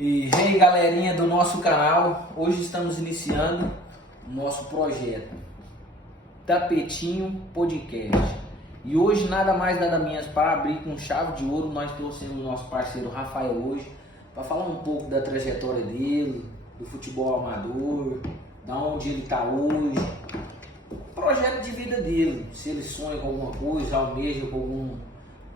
E hey galerinha do nosso canal, hoje estamos iniciando o nosso projeto Tapetinho Podcast. E hoje nada mais nada menos para abrir com chave de ouro, nós trouxemos o nosso parceiro Rafael hoje para falar um pouco da trajetória dele, do futebol amador, da onde ele está hoje, o projeto de vida dele, se ele sonha com alguma coisa, almeja com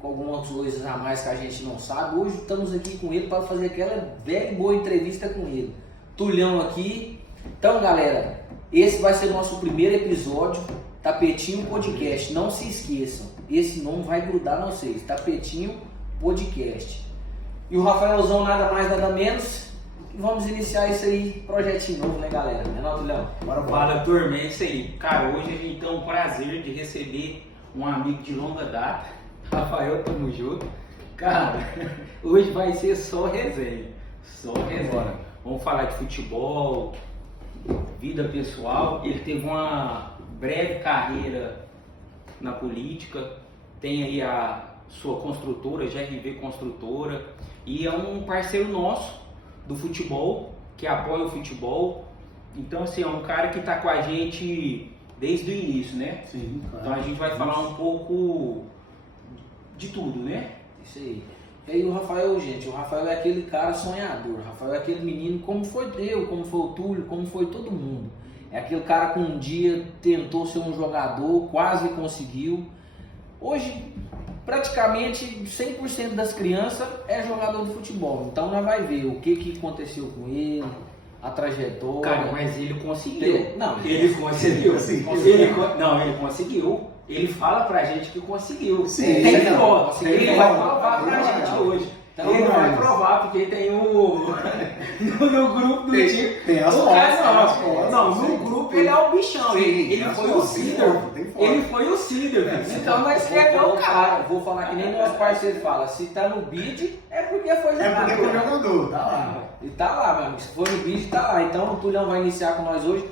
algumas coisas a mais que a gente não sabe. Hoje estamos aqui com ele para fazer aquela velha e boa entrevista com ele. Tulhão aqui. Então, galera, esse vai ser o nosso primeiro episódio, Tapetinho Podcast. Não se esqueçam, esse nome vai grudar em vocês, Tapetinho Podcast. E o Rafaelzão nada mais nada menos. E vamos iniciar isso aí, projetinho novo, né, galera? Não é não, Tulhão? Bora. Fala, turma, é isso aí. Cara, hoje a gente tem o prazer de receber um amigo de longa data. Rafael, tamo junto. Cara, hoje vai ser só resenha. Só resenha. Bora. Vamos falar de futebol, vida pessoal. Ele teve uma breve carreira na política. Tem aí a sua construtora, GRV Construtora. E é um parceiro nosso do futebol, que apoia o futebol. Então, assim, é um cara que tá com a gente desde o início, né? Sim, claro. Então a gente vai falar um pouco de tudo, né? Isso aí. E aí o Rafael, gente, o Rafael é aquele cara sonhador, o Rafael é aquele menino como foi eu, como foi o Túlio, como foi todo mundo. É aquele cara que um dia tentou ser um jogador, quase conseguiu. Hoje, praticamente 100% das crianças é jogador de futebol. Então nós vai ver o que aconteceu com ele, a trajetória. Cara, mas ele conseguiu. Não, Ele conseguiu. Ele conseguiu. Ele fala pra gente que conseguiu. Sim, Tem não, foto. conseguiu. Ele vai provar pra gente hoje. Então, ele vai provar, porque tem no grupo do time. Tem as O fotos. cara não, no grupo ele é o bichão. Sim, Ele tem foi o fotos, tem Cider. foto, tem foto. Ele foi o Cider. Então nós queremos o cara. Vou falar que nem nosso parceiro fala, se tá no bid é porque foi É jogador. porque foi jogador, tá lá. E tá lá, meu amigo. Se for no bid, tá lá. Então o Tulhão vai iniciar com nós hoje.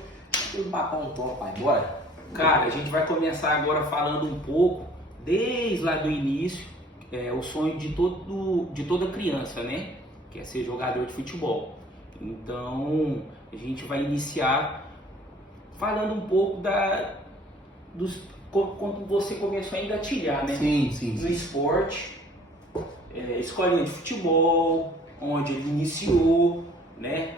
Tudo papão top, pai. Bora. Cara, a gente vai começar agora falando um pouco, desde lá do início, o sonho de toda criança, né? Que é ser jogador de futebol. Então, a gente vai iniciar falando um pouco quando você começou a engatilhar, né? Sim. No esporte, escolinha de futebol, onde ele iniciou, né?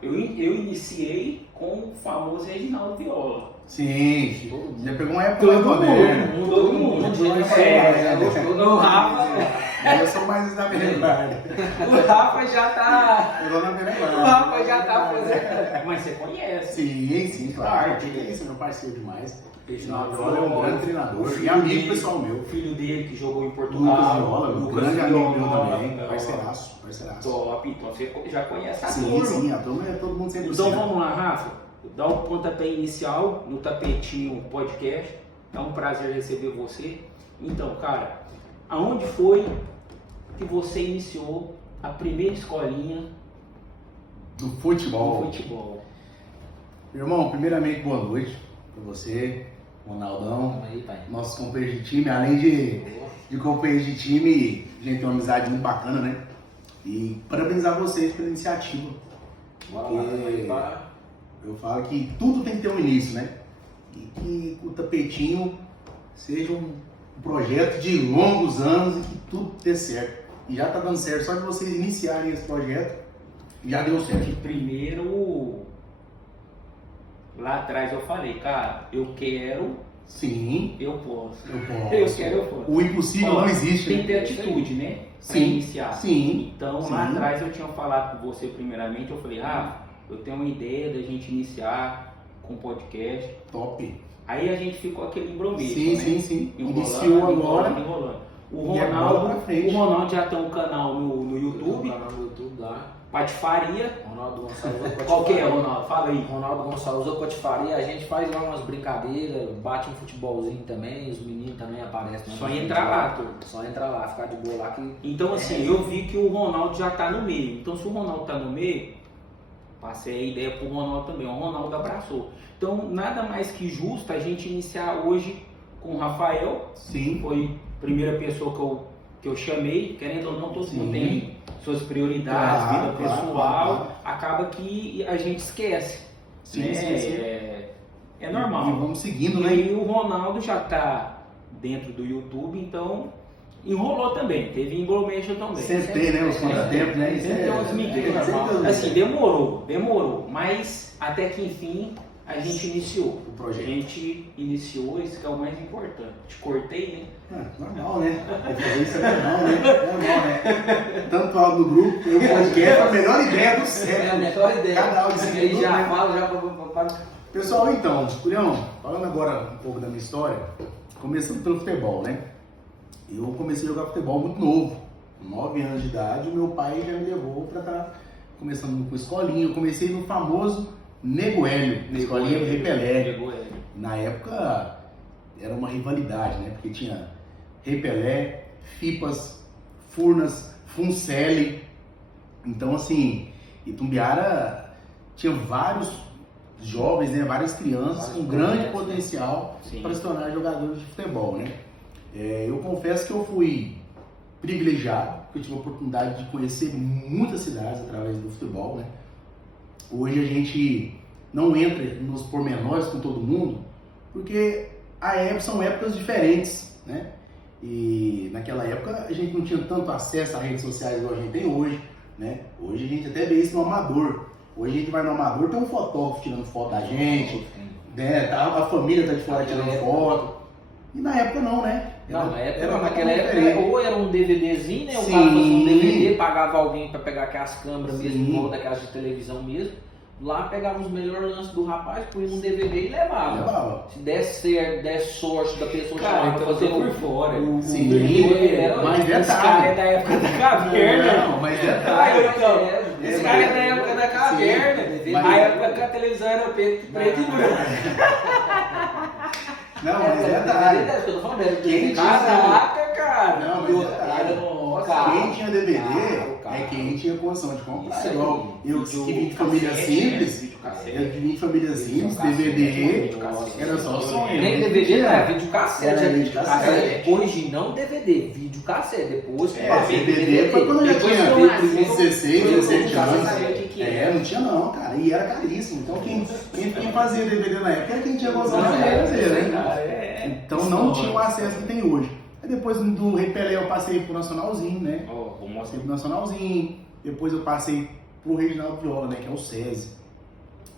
Eu iniciei com o famoso Reginaldo Viola. Sim. Já pegou uma época Todo mais moderna. Todo mundo. O Rafa, Eu sou mais da minha idade. o Rafa já tá. Eu tô na minha O idade. Rafa já tá fazendo. Mas você conhece. Sim, claro. Que isso, meu parceiro demais. Reginaldo Viola é um grande treinador. O E amigo dele, pessoal meu. O filho dele que jogou em Lucas Portugal. Viola, um grande amigo meu também. Parceiraço. Top, então você já conhece a Sim, turma. a turma é todo mundo 100%. Então vamos lá, Rafa. Dá um pontapé inicial no Tapetinho Podcast. É um prazer receber você. Então, cara, aonde foi que você iniciou a primeira escolinha Do de futebol. futebol? Irmão, primeiramente, boa noite pra você, Ronaldão, Vamos aí, pai. nossos companheiros de time. Além de companheiros de time, a gente tem uma amizade muito bacana, né? E parabenizar vocês pela iniciativa. Bora lá, Porque vai. eu falo que tudo tem que ter um início, né? E que o Tapetinho seja um projeto de longos anos e que tudo dê certo. E já tá dando certo, só de vocês iniciarem esse projeto, já deu certo. Primeiro, lá atrás eu falei, cara, eu quero, Sim, eu posso. eu posso. Eu quero, eu posso. O impossível não existe, Tem né? que ter atitude, né? Pra Sim, iniciar. sim, Então, sim. lá atrás eu tinha falado com você primeiramente, eu falei, Rafa, eu tenho uma ideia da gente iniciar com um podcast. Top. Aí a gente ficou aquele embrometido, Sim, né? sim. Enrolando, Iniciou agora. enrolando. E agora pra frente. O Ronaldo já tem um canal no YouTube, Canal no YouTube lá. Patifaria. Ronaldo Gonçalves. Qual que é, Ronaldo? Fala aí. Ronaldo Gonçalves, o Patifaria. A gente faz lá umas brincadeiras, bate um futebolzinho também. Os meninos também aparecem. Só entrar lá, turma. Só entrar lá, ficar de boa lá que. Então, assim, eu vi que o Ronaldo já tá no meio. Então, se o Ronaldo tá no meio, passei a ideia pro Ronaldo também. O Ronaldo abraçou. Então, nada mais que justo a gente iniciar hoje com o Rafael. Sim. Foi a primeira pessoa que que eu chamei, querendo ou não, todo Sim. mundo tem suas prioridades, Claro, vida claro, pessoal, claro. acaba que a gente esquece. Sim, né? sim, sim. É normal. E vamos seguindo, E né? aí o Ronaldo já tá dentro do YouTube, então enrolou também, teve envolvimento também. Sempre tem, né? Os contratempos, né? Sempre tem uns migué. Sempre Assim, demorou, mas até que enfim a gente iniciou. o A projeto. gente iniciou, isso que é o mais importante. Te cortei, né? Normal, né? Fazer isso é normal, né? Normal, né? Tanto áudio do grupo, eu podcast, a melhor ideia do É a século. melhor ideia. Cada áudio Ele seguido, já né? fala, já. Pessoal, então, Julião, falando agora um pouco da minha história, começando pelo futebol, né? Eu comecei a jogar futebol muito novo, com 9 anos de idade, e meu pai já me levou para estar começando com escolinha. Eu comecei no famoso Nego Hélio, na escolinha do Repelé. Pegou ele. Na época era uma rivalidade, né? Porque tinha Repelé, Fipas, Furnas, Funcelli. Então, assim, Itumbiara tinha vários jovens, né? Várias crianças com grande potencial Sim. para se tornar jogadores de futebol, né? Eu confesso que eu fui privilegiado, porque eu tive a oportunidade de conhecer muitas cidades através do futebol, né? Hoje a gente não entra nos pormenores com todo mundo, porque são épocas diferentes, né? E naquela época a gente não tinha tanto acesso às redes sociais igual a gente tem hoje, né? Hoje a gente até vê isso no Amador. Hoje a gente vai no Amador, tem um fotógrafo tirando foto da gente, né? A família tá de fora tirando foto. E na época não, né? Não, Era naquela época diferente. ou era um DVDzinho, né? O Sim. cara fazia um DVD, pagava alguém pra pegar aquelas câmeras mesmo, Sim. igual daquelas de televisão mesmo. Lá pegava os melhores lances do rapaz, punha num DVD e levava. Levava. Se desse certo, desse sorte da pessoa Cara, chamar pra então eu fazer tô por fora. Sim, mas Esse detalhe. cara é da época da caverna. Não, mas Aí, detalhe. então, esse cara é da época da caverna. Sim, A mas- época que a televisão era preto e branco. Não, mas detalhe. Quem Caraca, cara. Não, mas detalhe. Nossa, Quem tinha DVD cara. é quem tinha condição de comprar. Isso aí. Igual eu que vim de família Cassete, simples, videocassete. eu que vim de família simples, DVD era só sonho. Nem né? DVD, não, é videocassete. Era é videocassete. Hoje não DVD, videocassete. Depois que passei DVD foi quando eu já Depois tinha que eu nasci, 16, 17 eu anos. sabia o que era. Não tinha não, cara. E era caríssimo. Então quem fazia DVD na época era quem tinha condição de Não, fazer, né? Cara, Então não tinha o acesso que tem hoje. Aí depois do Repelé eu passei pro Nacionalzinho, né? Vou mostrar. Passei pro Nacionalzinho, depois eu passei pro Reginaldo Viola, né? Que é o SESI.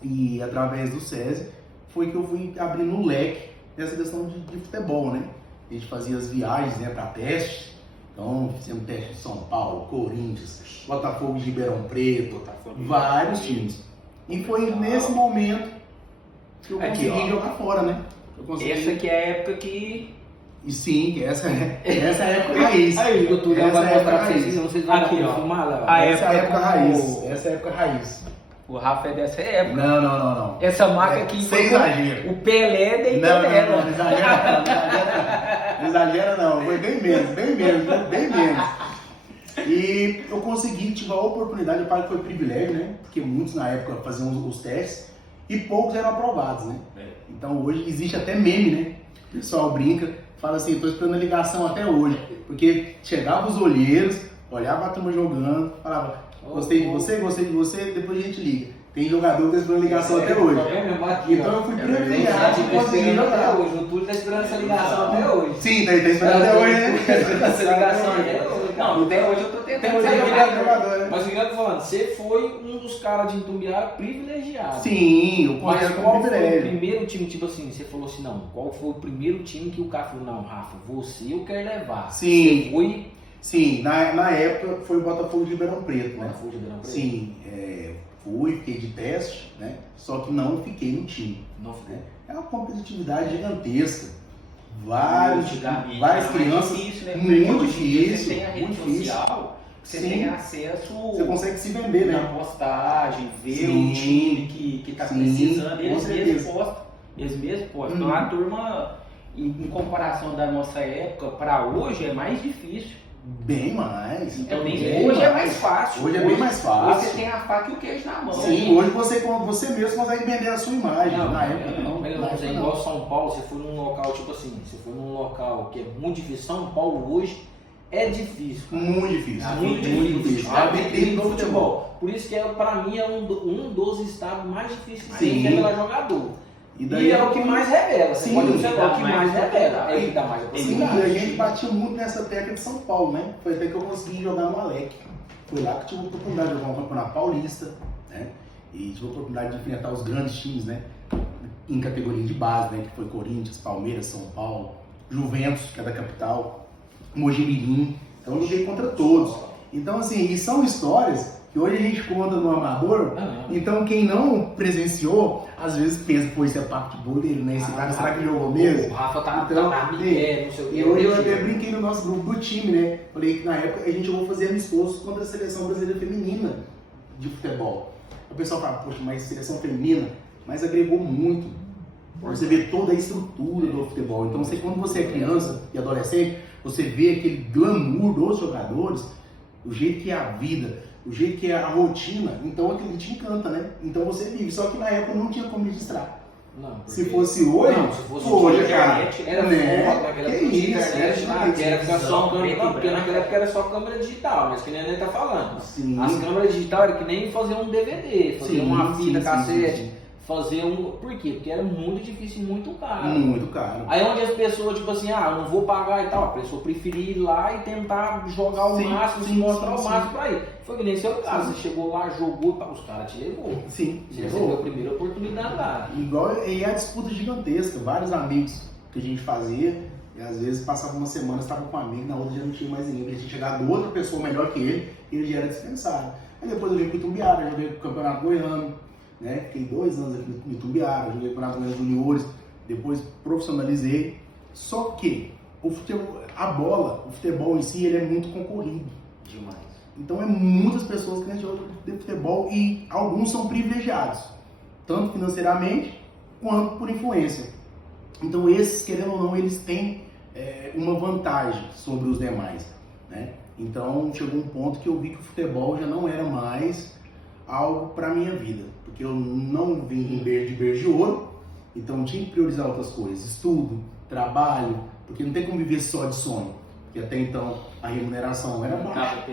E através do SESI foi que eu fui abrindo o leque nessa questão de futebol, né? A gente fazia as viagens, né, para testes. Então fizemos teste de São Paulo, Corinthians, Botafogo de Ribeirão Preto, vários times. E foi nesse momento que eu Aqui, consegui ó. jogar fora, né? Eu consegui... Essa aqui é a época que. E sim, que essa é a época raiz. Aí, o doutor Essa vai é a época mostrar pra vocês, raiz. vocês vão Aqui, ó. filmar lá. A Essa é a época época raiz. como- Essa é a época raiz. O Rafa é dessa época. Não. Essa marca aqui Sem exagero. o Pelé deitou Não, nela. não exagera não. Foi bem menos. E eu consegui, tive a oportunidade, eu falo que foi privilégio, né? Porque muitos na época faziam os testes e poucos eram aprovados, né? Então hoje existe até meme, né? O pessoal brinca, fala assim, estou esperando a ligação até hoje. Porque chegava os olheiros, olhava a turma jogando, falava, gostei de você, depois a gente liga. Tem jogador que está esperando a ligação até hoje. Então eu fui privilegiado de conseguir jogar. O Túlio tá esperando essa ligação até hoje. Sim, tá esperando até hoje, né? Tá esperando essa ligação até hoje. Não, até hoje eu tô tentando Hoje ser é jogador. jogador, né? Mas o que eu tô falando, você foi um dos caras de Itumbiara privilegiado. Sim, eu Mas considero como qual foi o privilégio. primeiro time, tipo assim, você falou assim, não, qual foi o primeiro time que o cara falou, não, Rafa, você eu quero levar. Sim. Você foi Sim, na época foi o Botafogo de Ribeirão Preto, né? Botafogo de Ribeirão Preto? Sim, fui, fiquei de teste, né? Só que não fiquei no time. Não foi. Né? É uma competitividade gigantesca. Várias Antigamente era mais crianças, difícil, né? muito Porque hoje em dia difícil, Você tem a rede muito difícil. social, você Sim. tem acesso Você consegue se vender, na né? postagem, ver Sim. o time que tá Sim, precisando, com eles certeza. mesmos postam. Eles mesmos postam. Então Uhum. a turma, em comparação da nossa época para hoje, é mais difícil. Bem mais. Então, bem hoje é mais fácil. Hoje é bem mais fácil. Você tem a faca e o queijo na mão. Sim, hoje você mesmo consegue vender a sua imagem. Na época não. Mas Na não, época é não. igual São Paulo, você foi num local, tipo assim, você foi num local que é muito difícil. São Paulo hoje é difícil. Muito difícil. Muito difícil. A vitrine do futebol. Por isso que pra mim é um dos estados mais difíceis de Sim. ser revelar jogador. E E é o que mais revela. Sim, Pode observar, dá o que mais mais revela. É o que dá mais Sim, oportunidade. e a gente batia muito nessa tecla de São Paulo, né? Foi até que eu consegui jogar no Alec. Foi lá que tive a oportunidade de jogar um campeonato paulista, né? E tive a oportunidade de enfrentar os grandes times, né? Em categoria de base, né? Que foi Corinthians, Palmeiras, São Paulo, Juventus, que é da capital, Mojimirim. Então eu joguei contra todos. Então, assim, e são histórias que hoje a gente conta no amador. Então quem não presenciou, às vezes pensa, pô, isso é papo de boi dele, né? Esse cara, será que jogou mesmo? O Rafa tá Então, na Miguel, não sei o que. E hoje eu até brinquei no nosso grupo do time, né? Falei que na época a gente jogou fazer amistoso contra a seleção brasileira feminina de futebol. O pessoal fala, poxa, mas seleção feminina, mas agregou muito. Você vê toda a estrutura do futebol. Então, quando você é criança e adolescente, você vê aquele glamour dos jogadores, o jeito que é a vida, o jeito que é a rotina. Então, aquilo te encanta, né? Então, você vive. Só que na época não tinha como registrar. Não, porque... Se fosse hoje, não, se fosse hoje, hoje, cara, era né? foto, naquela Que época isso, internet, né? que era só câmera, preto e não, porque branco. naquela época era só câmera digital, mas que nem a gente tá falando. Sim. As câmeras digitais era que nem fazer um DVD, fazer Sim, uma fita sim, cassete, sim. fazer um... Por quê? Porque era muito difícil e muito caro. Muito caro. Aí onde as pessoas, tipo assim, não vou pagar e tal, a pessoa preferia ir lá e tentar jogar o Sim, máximo, sim, mostrar sim, o máximo pra ele. Foi que nem seu caso, Sim. você chegou lá, jogou, os caras te levou. Sim, Você recebeu a primeira oportunidade lá. Igual, e a disputa gigantesca, vários amigos que a gente fazia, e às vezes passava uma semana, estava com um amigo, na outra já não tinha mais ninguém, a gente chegava de outra pessoa melhor que ele, e ele já era dispensado. Aí depois eu vim pro Itumbiara, joguei pro Campeonato Goiano, né? Fiquei 2 anos aqui no Itumbiara, joguei pro Campeonato Goiano Juniores, depois profissionalizei. Só que o futebol, a bola, o futebol em si, ele é muito concorrido. Demais. Então é muitas pessoas que querem jogar de futebol e alguns são privilegiados, tanto financeiramente quanto por influência. Então esses, querendo ou não, eles têm uma vantagem sobre os demais, né? Então chegou um ponto que eu vi que o futebol já não era mais algo para minha vida, porque eu não vim de berço de ouro, então tinha que priorizar outras coisas, estudo, trabalho, porque não tem como viver só de sonho, porque até então a remuneração era baixa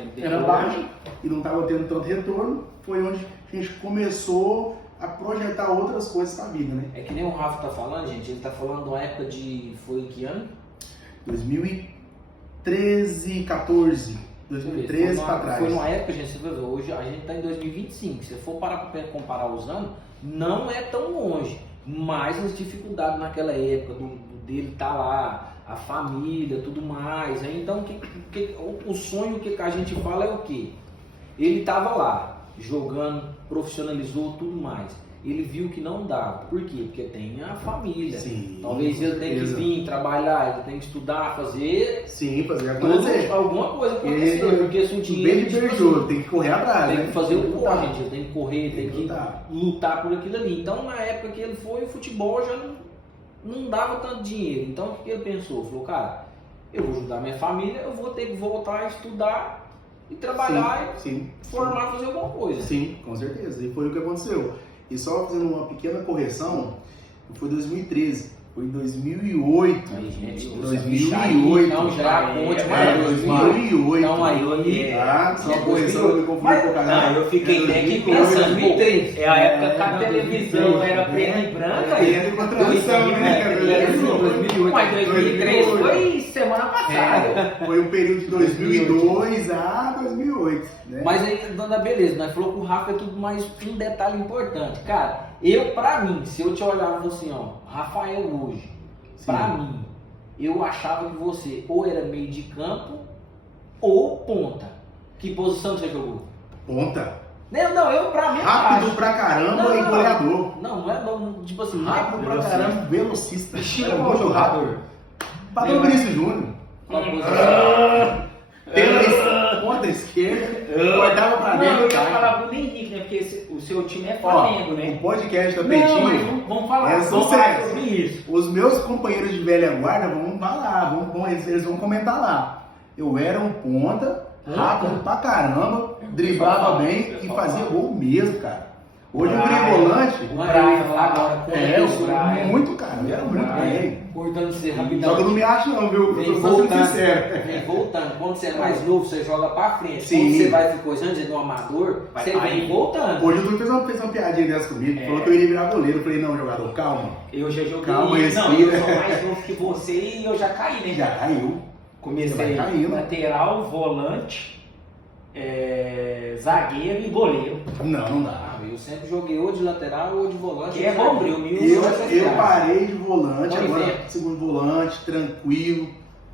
e não estava tendo tanto retorno. Foi onde a gente começou a projetar outras coisas para a vida, né? É que nem o Rafa tá falando, gente, ele tá falando de uma época de... Foi em que ano? 2013, 14, 2013 para trás. Foi numa época, gente, você vai ver, hoje a gente tá em 2025, se você for parar para comparar os anos, não é tão longe, mas as dificuldades naquela época, dele tá lá, a família, tudo mais, aí, então o sonho que a gente fala é o quê? Ele tava lá, jogando, profissionalizou tudo mais. Ele viu que não dava. Por quê? Porque tem a família. Sim, talvez ele tenha que vir trabalhar, ele tem que estudar, fazer. Sim, fazer acontecer. Alguma coisa acontecer. Porque se o dinheiro. Bem de berço, tem que correr atrás. Tem né? que fazer o corre, gente. Ele tem que correr, tem que lutar. lutar por aquilo ali. Então, na época que ele foi, o futebol já não dava tanto dinheiro. Então, o que ele pensou? Falou, cara, eu vou ajudar minha família, eu vou ter que voltar a estudar e trabalhar sim, formar, fazer alguma coisa. Sim, com certeza. E foi o que aconteceu. E só fazendo uma pequena correção, foi 2013, foi 2008. Aí, gente, 2008. Então já conte mais. 2008. Então aí, tá? Só uma correção, eu me confundi com o canal. Não, eu fiquei até aqui pensando, 2003. É a época que a televisão era preta e branca. É uma transição, né, cara? 2008. Mas 2003 foi semana passada. Foi o período de 2002 a 2008. Né? Mas aí, dona beleza, nós falou que o Rafa é tudo mais um detalhe importante. Cara, pra mim, se eu te olhava assim, ó, Rafael hoje, pra mim, eu achava que você ou era meio de campo ou ponta. Que posição você jogou? Ponta. Não, eu pra mim Rápido acho. pra caramba e goleador. Não é não, tipo assim, Rápido pra caramba, velocista. Estilo bom jogador. Padrão Vinícius Júnior. Qual posição? Ponta esquerda, guardava pra Não, dentro. eu ia falar Bruno Henrique, né? Porque o seu time é Flamengo, O né? podcast da Não, mas Petinho, vamos falar, é vamos falar sucesso. sobre isso. Os meus companheiros de velha guarda vão falar, eles vão comentar lá. Eu era um ponta, rápido pra caramba, driblava bem e fazia gol mesmo, cara. Hoje eu virei volante. O Brian lá agora. Eu Brian. muito, cara. Eu era muito bem. Cortando você Só rapidão. que eu não me acho não, viu? Vem Eu tô sendo voltando, sincero. vem voltando. Quando você é mais novo, você joga pra frente. Sim. Quando você vai coisando no amador, Vai você aí. vem voltando. Hoje o Dudu fez uma piadinha dessa comigo. É. Falou que eu iria virar goleiro. Eu falei, não, jogador, calma. Eu já joguei. Calma, Não, respira. eu sou mais novo que você e eu já caí, né? Já caiu. Comecei Vai caindo. lateral, volante, zagueiro e goleiro. Não dá. Ah, eu sempre joguei ou de lateral ou de volante. Que é bom, Bril. Eu parei de volante, Não agora inventa. segundo volante, tranquilo.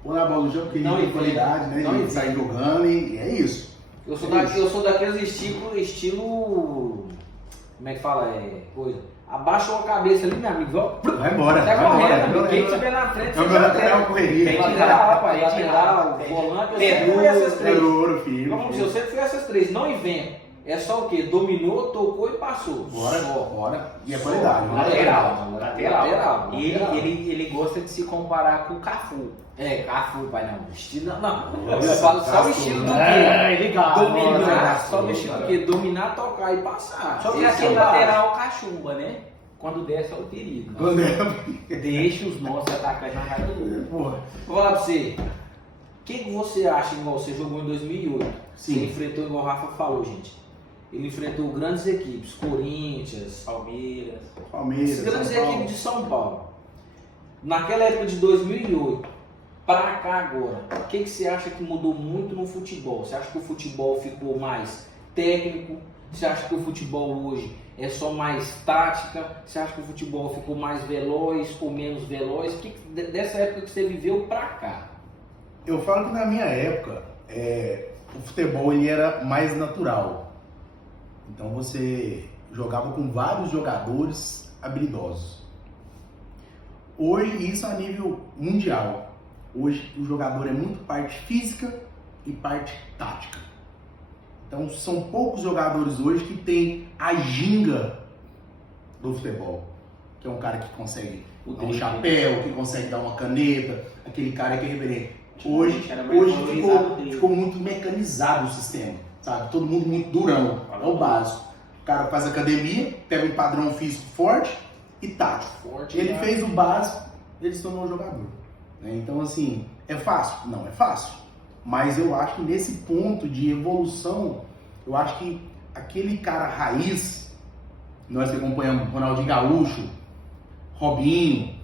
Vou na bola do jogo, porque Não tem inventa. qualidade, né? Não De inventa. sair jogando e é isso. Eu sou, É isso. eu sou daqueles estilo. Como é que fala? Coisa. Abaixou a cabeça ali, meu amigo. Ó, Vai embora. Tá vai embora. correndo, amigo. Quem tiver na frente, É você o meu já lateral tem. correria. Tem que Lateral, rapaz. Tem que Lateral, ir. volante. Eu Tem sempre fui essas três. Ouro, filho. Vamos dizer, eu sempre fui essas três. Não invento. É só o quê? Dominou, tocou e passou. Bora, Só. bora. E a Só. qualidade. né? Lateral. E Lateral. ele gosta de se comparar com o Cafu. Cafu, pai, não. Estilo, não. Nossa, Eu falo só o Cafu, estilo do né? quê? ele gosta. Dominar. Só o estilo do quê? Dominar, tocar e passar. Só que Esse aquele é o básico. lateral cachumba, né? Quando desce é o perigo. Quando é- Deixa os nossos atacantes na raiva do gol. Porra. Vou falar pra você. O que você acha, igual você jogou em 2008? Sim. Você enfrentou, igual o Rafa falou, gente. Ele enfrentou grandes equipes, Corinthians, Palmeiras. Palmeiras, grandes São Paulo. equipes de São Paulo. Naquela época de 2008, pra cá agora, o que você acha que mudou muito no futebol? Você acha que o futebol ficou mais técnico? Você acha que o futebol hoje é só mais tática? Você acha que o futebol ficou mais veloz ou menos veloz? Dessa época que você viveu pra cá? Eu falo que na minha época, o futebol ele era mais natural. Então você jogava com vários jogadores habilidosos. Hoje, isso a nível mundial. Hoje o jogador é muito parte física e parte tática. Então são poucos jogadores hoje que têm a ginga do futebol. Que é um cara que consegue dar um chapéu, que consegue dar uma caneta, aquele cara que é reverente. Hoje ficou muito mecanizado o sistema, sabe? Todo mundo muito durão, é o básico. O cara faz academia, pega um padrão físico forte e tático. Forte, Ele né? fez o básico, ele se tornou um jogador. Né? Então, assim, é fácil? Não é fácil. Mas eu acho que nesse ponto de evolução, eu acho que aquele cara raiz, nós que acompanhamos Ronaldinho Gaúcho, Robinho,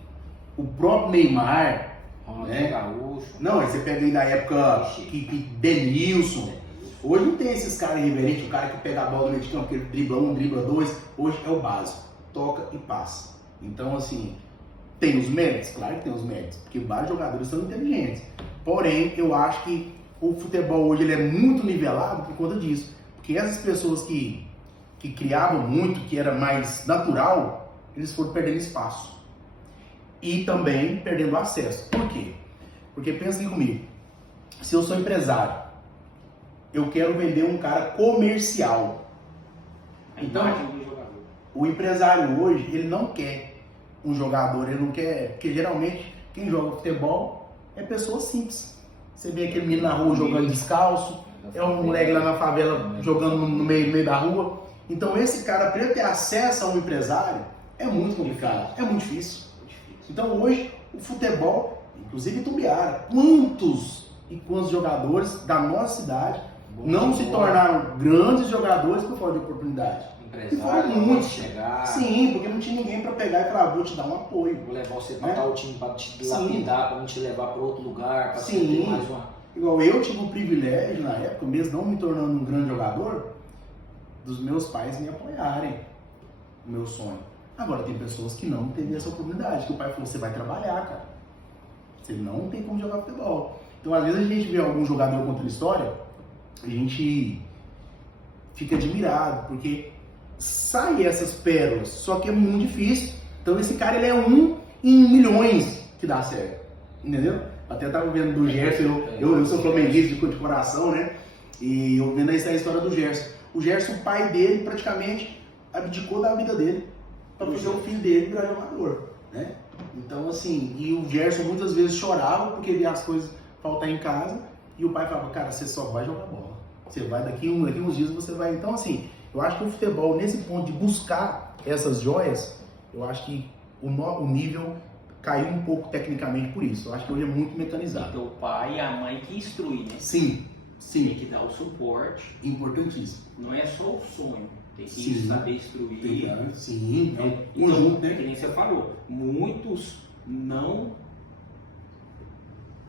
o próprio Neymar, Ronaldinho Gaúcho. não, aí você pega aí da época que Denilson. Hoje não tem esses caras irreverentes, o cara que pega a bola no meio de campo, aquele dribla um, dribla dois. Hoje é o básico, toca e passa. Então, assim, tem os méritos? Claro que tem os méritos, porque vários jogadores são inteligentes. Porém, eu acho que o futebol hoje ele é muito nivelado por conta disso. Porque essas pessoas que criavam muito, que era mais natural, eles foram perdendo espaço. E também perdendo acesso. Por quê? Porque pensa aqui comigo. Se eu sou empresário, eu quero vender um cara comercial. Então, o empresário hoje, ele não quer um jogador, ele não quer... Porque geralmente, quem joga futebol é pessoa simples. Você vê aquele menino na rua jogando descalço, é um moleque lá na favela jogando no meio da rua. Então esse cara, para ele ter acesso a um empresário, é muito complicado, é muito difícil. Então hoje, o futebol, inclusive Itumbiara, quantos jogadores da nossa cidade não se tornaram grandes jogadores por falta de oportunidade? E foram Empresário, muitos. chegar. Sim, porque não tinha ninguém para pegar e falar, vou te dar um apoio. Vou levar você pra Né? tal time pra te Sim. lapidar, pra não te levar pra outro lugar, pra você Sim. ter mais uma. Igual eu tive o privilégio na época, mesmo não me tornando um grande jogador, dos meus pais me apoiarem no meu sonho. Agora tem pessoas que não teve essa oportunidade, que o pai falou, você vai trabalhar, cara. Você não tem como jogar futebol. Então às vezes a gente vê algum jogador contando história, a gente fica admirado, porque sai essas pérolas, só que é muito difícil. Então esse cara ele é um em milhões que dá certo, entendeu? Até eu tava vendo do Gerson, eu sou flamenguista de coração, né? E eu vendo essa história do Gerson. O Gerson, o pai dele, praticamente abdicou da vida dele para fazer o filho dele virar jogador, né? Então, assim, e o Gerson muitas vezes chorava porque via as coisas faltar em casa e o pai falava, cara, você só vai jogar bola. Você vai daqui uns dias você vai. Então, assim, Eu acho que o futebol, nesse ponto de buscar essas joias, eu acho que o nível caiu um pouco tecnicamente por isso. Eu acho que hoje é muito mecanizado. Então o pai e a mãe que instruem, né? Sim, Tem sim, que dar o suporte. importantíssimo. Não é só o sonho. Tem que Sim. saber instruir. Sim, é um Então, conjunto, que né? nem você falou, muitos não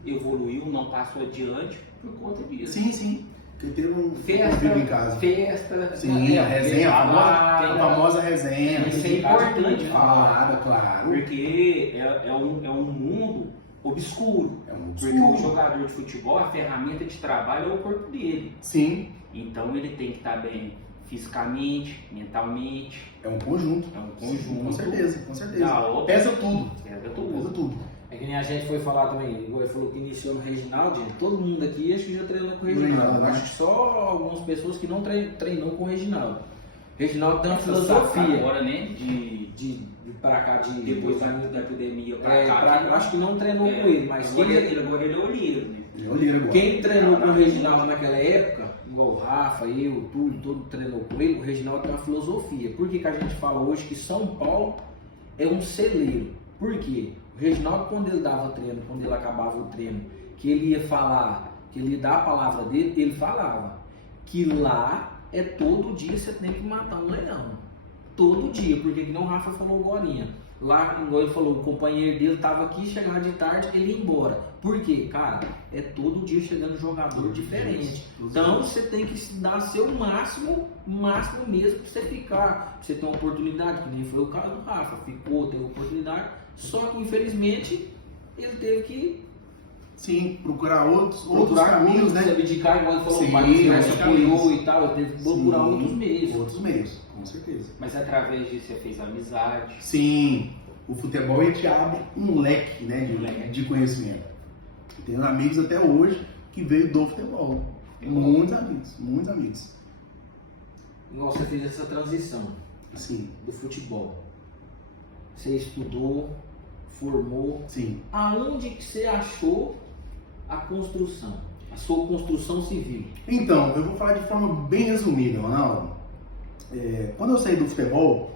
evoluiu, não passou adiante por conta disso. Sim, sim. Porque teve um Festa, convívio em casa. festa, Sim, a resenha, a balada, famosa resenha. Isso é importante falar, Claro. porque é um mundo obscuro. É um Porque o absurdo. jogador de futebol, a ferramenta de trabalho é o corpo dele. Sim, Então ele tem que estar bem fisicamente, mentalmente. é um conjunto. É um Sim, conjunto. com certeza, com certeza. Da obra. Pesa tudo. Pesa Pesa tudo. tudo. É que nem a gente foi falar também, igual ele falou que iniciou no Reginaldo, gente, todo mundo aqui acho que já treinou com o Reginaldo. Reginaldo, né? Acho que só algumas pessoas que não treinou com o Reginaldo. Reginaldo tem uma Essa filosofia safra agora, né? de pra cá, de Depois da epidemia pra é, cá. eu acho que não treinou com ele, mas agora quem, ele é o líder, né? Ele é o líder agora. quem treinou com o Reginaldo naquela época, igual o Rafa, eu, o Túlio, todo treinou com ele, o Reginaldo tem uma filosofia. Por que que a gente fala hoje que São Paulo é um celeiro? Por quê? O Reginaldo, quando ele dava treino, quando ele acabava o treino, que ele ia falar, que ele ia dar a palavra dele, ele falava que lá é todo dia você tem que matar um leão. Todo dia, porque que não o Rafa falou agorinha. Lá, igual ele falou, o companheiro dele estava aqui, chegava de tarde, ele ia embora. Por quê? Cara, é todo dia chegando jogador diferente. Então você tem que dar seu máximo mesmo para você ficar, pra você ter uma oportunidade, que nem foi o caso do Rafa, ficou, teve oportunidade, só que infelizmente ele teve que Sim, procurar outros caminhos, né? se abdicar, igual ele falou, Sim, o pai dele outros apoiou caminhos. e tal, ele teve que procurar Sim, outros meios. Outros meios, com certeza. Mas através disso você fez amizade. Sim, o futebol ele te abre um leque, né, de conhecimento. Eu tenho amigos até hoje que veio do futebol. Muitos amigos, muitos amigos. Igual você fez essa transição Sim, do futebol. Você estudou, formou. sim. Aonde que você achou a construção? A sua construção civil? Então, eu vou falar de forma bem resumida, Ronaldo. Quando eu saí do futebol,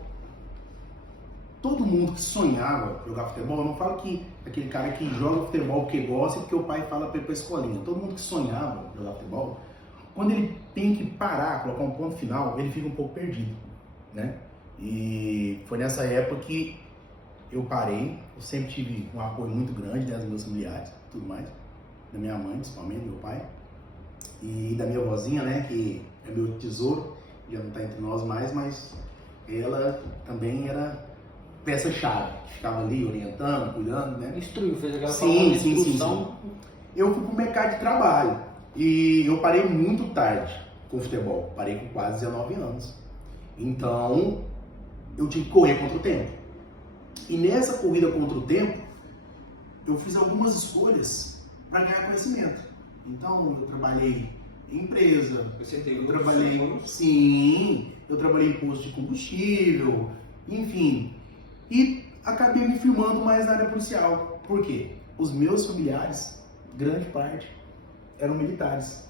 todo mundo que sonhava jogar futebol, eu não falo que aquele cara que joga futebol porque gosta e porque o pai fala para ir pra escolinha. Todo mundo que sonhava jogar futebol, quando ele tem que parar, colocar um ponto final, ele fica um pouco perdido, né? E foi nessa época que eu parei. Eu sempre tive um apoio muito grande, né, dos meus familiares, tudo mais, da minha mãe, principalmente, meu pai, e da minha vozinha, né, que é meu tesouro, já não está entre nós mais, mas ela também era peça-chave, ficava ali orientando, cuidando, né? Instruiu, fez aquela Sim, famosa sim, instrução. Eu fui pro mercado de trabalho e eu parei muito tarde com o futebol, parei com quase 19 anos. Então, eu tive que correr contra o tempo. E nessa corrida contra o tempo, eu fiz algumas escolhas para ganhar conhecimento. Então, eu trabalhei em empresa, Você teve eu trabalhei, sim, eu trabalhei em posto de combustível, enfim. E acabei me firmando mais na área policial. Por quê? Os meus familiares, grande parte, eram militares,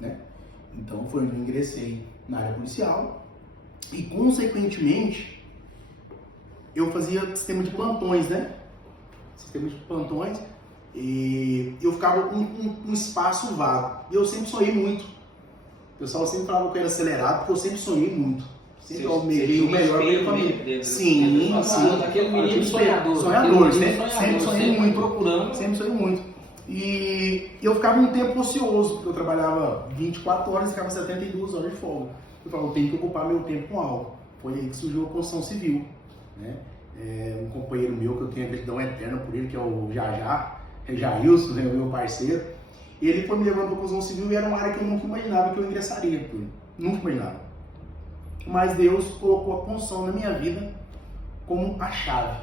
né? Então foi onde eu ingressei na área policial e, consequentemente, eu fazia sistema de plantões, né? Sistema de plantões, e eu ficava com um espaço vago. E eu sempre sonhei muito. O pessoal sempre falava que eu era acelerado, porque eu sempre sonhei muito. Sempre almejei o melhor para minha família. Sim, sim. Aquele menino sonhador. Sonhador, Aquele menino sempre sonhei muito. procurando. Sempre sonhei muito. E eu ficava um tempo ocioso, porque eu trabalhava 24 horas e ficava 72 horas de folga. Eu falava, eu tenho que ocupar meu tempo com algo. Foi aí que surgiu a construção civil, né? Um companheiro meu, que eu tenho a gratidão eterna por ele, que é o Jailson, né, o meu parceiro. Ele foi me levando para a construção civil e era uma área que eu nunca imaginava que eu ingressaria. Nunca imaginava. Mas Deus colocou a construção na minha vida como a chave.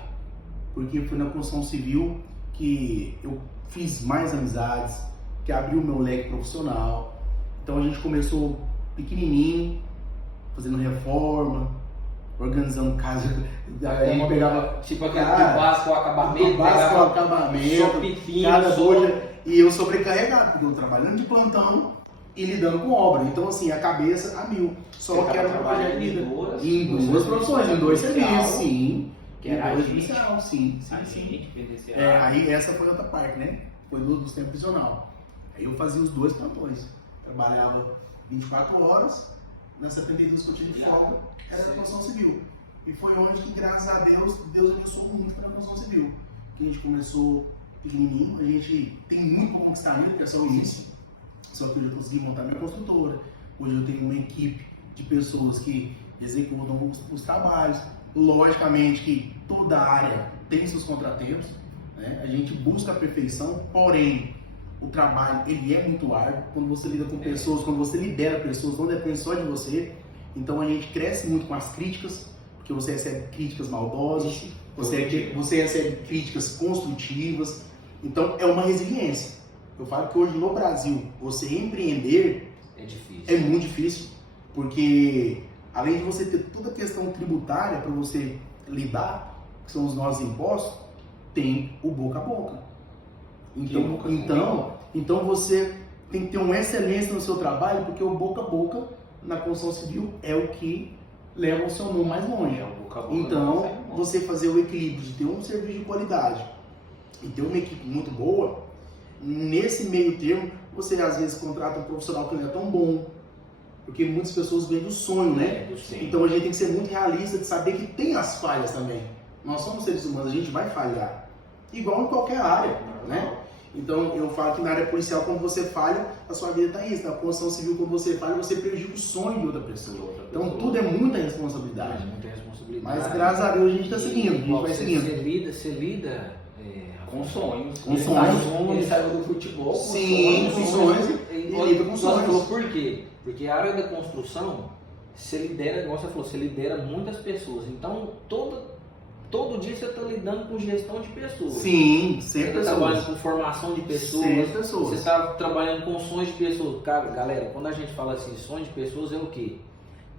Porque foi na construção civil que eu fiz mais amizades, que abriu o meu leque profissional. Então a gente começou pequenininho, fazendo reforma, organizando casa. A gente pegava tipo aquele de básico ao acabamento, básico acabamento, só pepino, cada só... bolha. E eu sobrecarregado, porque eu trabalhando de plantão, e lidando com obra. Então, assim, a cabeça a mil. Só que era um projeto de vida. Em duas profissões, em dois serviços, sim. Que era dois a gente. inicial, sim. Aí essa foi outra parte, né? Foi do sistema prisional. Aí eu fazia os dois plantões. Trabalhava 24 horas, nas 72 que eu tive de folga, era da construção civil. E foi onde que, graças a Deus, Deus abençoou muito para a construção civil. Que a gente começou pequenininho, a gente tem muito para conquistar ainda, porque é só o início. Só que hoje eu consegui montar minha construtora. Hoje eu tenho uma equipe de pessoas que executam os trabalhos. Logicamente que toda área tem seus contratempos, né? A gente busca a perfeição, porém o trabalho ele é muito árduo. Quando você lida com pessoas, quando você lidera pessoas, não depende só de você. Então a gente cresce muito com as críticas, porque você recebe críticas maldosas, você recebe críticas construtivas. Então é uma resiliência. Eu falo que hoje no Brasil, você empreender é muito difícil, porque além de você ter toda a questão tributária para você lidar, que são os nossos impostos, tem o boca a boca. Então você tem que ter uma excelência no seu trabalho, porque o boca a boca na construção civil é o que leva o seu nome mais longe. Então, você fazer o equilíbrio de ter um serviço de qualidade e ter uma equipe muito boa, nesse meio termo, você às vezes contrata um profissional que não é tão bom, porque muitas pessoas vêm do sonho, né? Então a gente tem que ser muito realista de saber que tem as falhas também. Nós somos seres humanos, a gente vai falhar. Igual em qualquer área, né? Então eu falo que na área policial, quando você falha, a sua vida está isso. Na construção civil, quando você falha, você prejudica o sonho de outra pessoa. Então tudo é muita responsabilidade. Mas graças a Deus a gente está seguindo, a gente vai seguindo. Você lida com sonhos. Com sonhos. Ele saiu do futebol, com sonhos e lida com sonhos. Falou por quê? Porque a área da construção, você lidera, igual você falou, você lidera muitas pessoas. Então, todo dia você está lidando com gestão de pessoas. Sim, Você sempre está trabalhando com formação de pessoas. Você está trabalhando com sonhos de pessoas. Cara, galera, quando a gente fala assim, sonho de pessoas é o quê?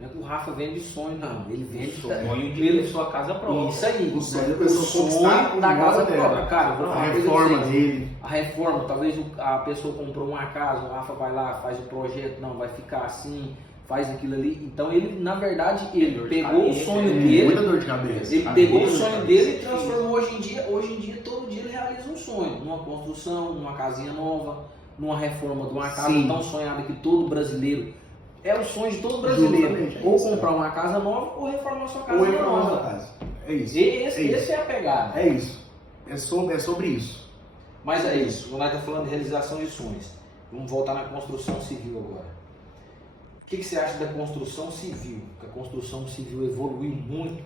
Não é que o Rafa vende sonho, não. Ele vende sonho de sua casa própria. Isso aí. O sonho da pessoa conquistar da casa própria. Cara, vou a falar reforma dele. A reforma, talvez a pessoa comprou uma casa, o Rafa vai lá, faz o projeto, não, vai ficar assim, faz aquilo ali. Então ele, na verdade, ele pegou o sonho dele. Muita dor de cabeça. Ele pegou o sonho dele e transformou hoje em dia, todo dia ele realiza um sonho. Numa construção, numa casinha nova, numa reforma de uma casa tão sonhada que todo brasileiro. É o sonho de todo brasileiro. Ou comprar uma casa nova ou reformar sua casa nova. É isso. Esse é a pegada. É isso. É sobre isso. Mas é isso. Nós estamos falando de realização de sonhos. Vamos voltar na construção civil agora. O que você acha da construção civil? Que a construção civil evoluiu muito.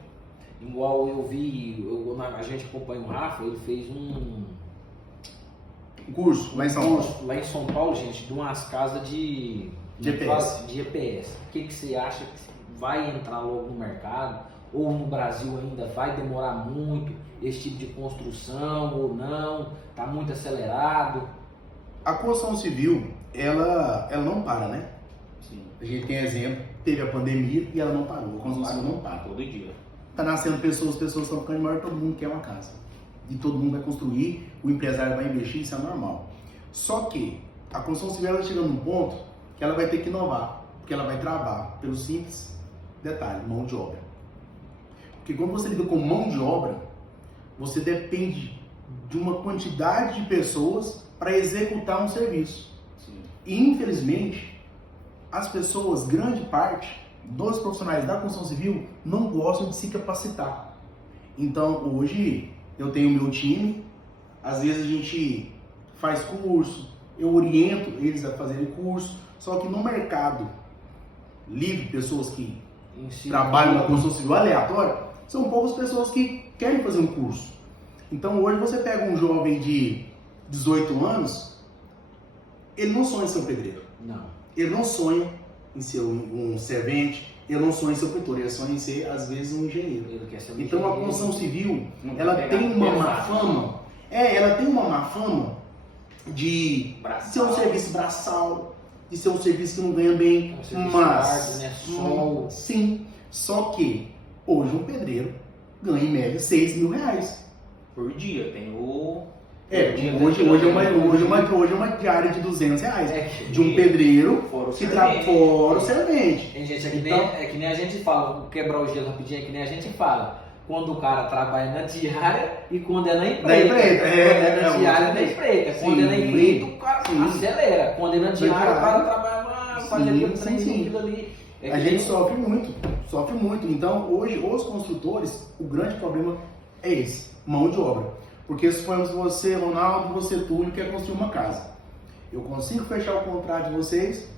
Igual eu vi, a gente acompanha o Rafa, ele fez um curso lá em São Paulo. Lá em São Paulo, gente, de umas casas de EPS. O que você acha que vai entrar logo no mercado? Ou no Brasil ainda vai demorar muito esse tipo de construção ou não? Está muito acelerado? A construção civil, ela não para, né? Sim. A gente tem exemplo, teve a pandemia e ela não parou. A construção civil não para. Todo dia. Está nascendo pessoas estão ficando maior, todo mundo quer uma casa. E todo mundo vai construir, o empresário vai investir, isso é normal. Só que a construção civil ela chega num ponto que ela vai ter que inovar, porque ela vai travar pelo simples detalhe, mão de obra. Porque quando você lida com mão de obra, você depende de uma quantidade de pessoas para executar um serviço. Sim. E infelizmente, as pessoas, grande parte dos profissionais da construção civil não gostam de se capacitar. Então hoje eu tenho meu time, às vezes a gente faz curso, eu oriento eles a fazerem curso. Só que no mercado livre, pessoas que trabalham na construção civil aleatória, são poucas pessoas que querem fazer um curso. Então hoje você pega um jovem de 18 anos, ele não sonha em ser um pedreiro. Não. Ele não sonha em ser um servente, ele não sonha em ser um pintor, ele sonha em ser, às vezes, um engenheiro. Ele quer ser um então engenheiro. A construção civil, ela tem uma má fama. Ela tem uma má fama de ser um serviço braçal, de ser um serviço que não ganha bem, mas né? Sol. Sim, só que hoje um pedreiro ganha em média R$6.000 por dia. Tem o Hoje é uma diária de R$200 de um pedreiro Fora o que servente. fora o servente. Tem gente, Então- é que nem a gente fala, quebrar o gelo rapidinho, é que nem a gente fala. Quando o cara trabalha na diária e quando é na empreita. Na empreita, Quando é na diária, na empreita. Quando Sim. é na empreita, o cara Sim. acelera. Quando é na diária, o cara trabalha fazendo aquilo, Sim. aquilo ali. É A que gente nem- sofre muito. Então, hoje, os construtores, o grande problema é esse, mão de obra. Porque suponhamos você, Ronaldo, você, Túlio, quer construir uma casa. Eu consigo fechar o contrato de vocês,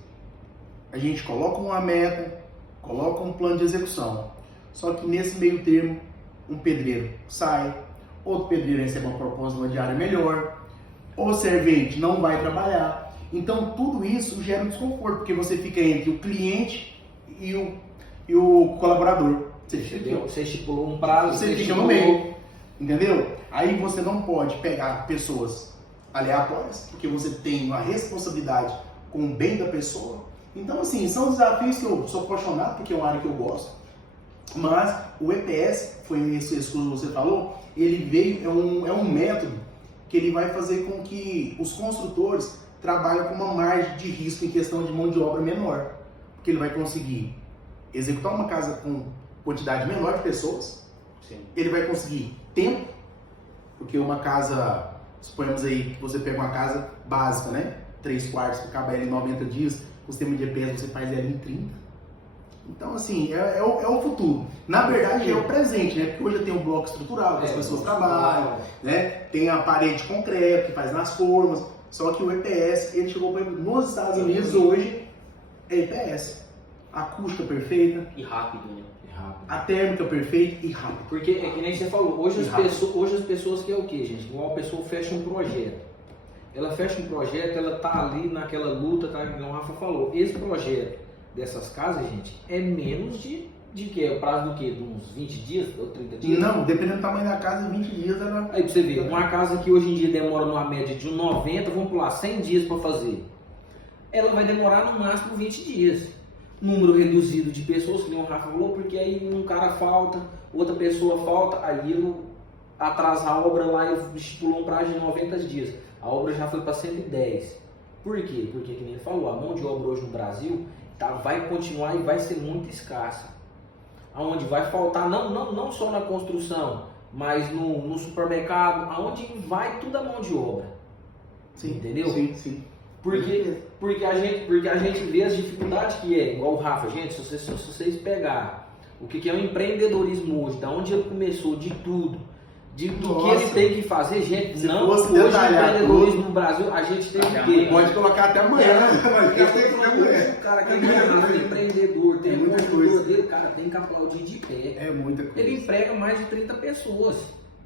a gente coloca uma meta, coloca um plano de execução. Só que nesse meio termo, um pedreiro sai, outro pedreiro recebe uma proposta de uma diária melhor, o servente não vai trabalhar. Então, tudo isso gera um desconforto, porque você fica entre o cliente e o colaborador. Você estipulou um prazo, Você fica no meio, entendeu? Aí você não pode pegar pessoas aleatórias, porque você tem uma responsabilidade com o bem da pessoa. Então, assim, são desafios que eu sou apaixonado, porque é uma área que eu gosto. Mas o EPS, foi esse curso que você falou, ele veio, é um método que ele vai fazer com que os construtores trabalhem com uma margem de risco em questão de mão de obra menor. Porque ele vai conseguir executar uma casa com quantidade menor de pessoas, Sim. ele vai conseguir tempo, porque uma casa, suponhamos aí que você pega uma casa básica, né? 3 quartos, que cabe ela em 90 dias, o sistema de EPS você faz ela em 30. Então, assim, é o futuro. Na verdade, é o presente, né? Porque hoje tem o bloco estrutural, que as pessoas trabalham, né? Tem a parede concreta, que faz nas formas. Só que o EPS, ele chegou, por exemplo, nos Estados Unidos hoje, é EPS. Acústica perfeita, E rápido, né? a térmica perfeita e rápida. Porque é que nem você falou, hoje Rápido. as pessoas querem o que, gente? Igual a pessoa fecha um projeto. Ela fecha um projeto, ela tá ali naquela luta, tá? Como o Rafa falou. Esse projeto dessas casas, gente, é menos de quê? O prazo do quê? De uns 20 dias ou 30 dias? Não, dependendo do tamanho da casa, 20 dias ela... Aí pra você ver, uma casa que hoje em dia demora numa média de 90, vamos pular 100 dias para fazer. Ela vai demorar no máximo 20 dias. Número reduzido de pessoas, que nem o Rafa falou, porque aí um cara falta, outra pessoa falta, aí eu atrasar a obra lá e estipulou um prazo de 90 dias. A obra já foi para 110. Por quê? Porque, que nem ele falou, a mão de obra hoje no Brasil vai continuar e vai ser muito escassa. Aonde vai faltar, não só na construção, mas no supermercado, aonde vai toda a mão de obra. Sim, Entendeu? Sim. Porque a gente vê as dificuldades que é, igual o Rafa, gente, se vocês pegar o que é o empreendedorismo hoje, da onde ele começou, de tudo, do que ele tem que fazer, gente, Se não, fosse hoje o detalhar empreendedorismo no Brasil, a gente tem Até o quê? Pode colocar até amanhã, né? O cara que é empreendedor, tem É um muita construtor coisa. dele, cara, tem que aplaudir de pé. É muita coisa. Ele emprega mais de 30 pessoas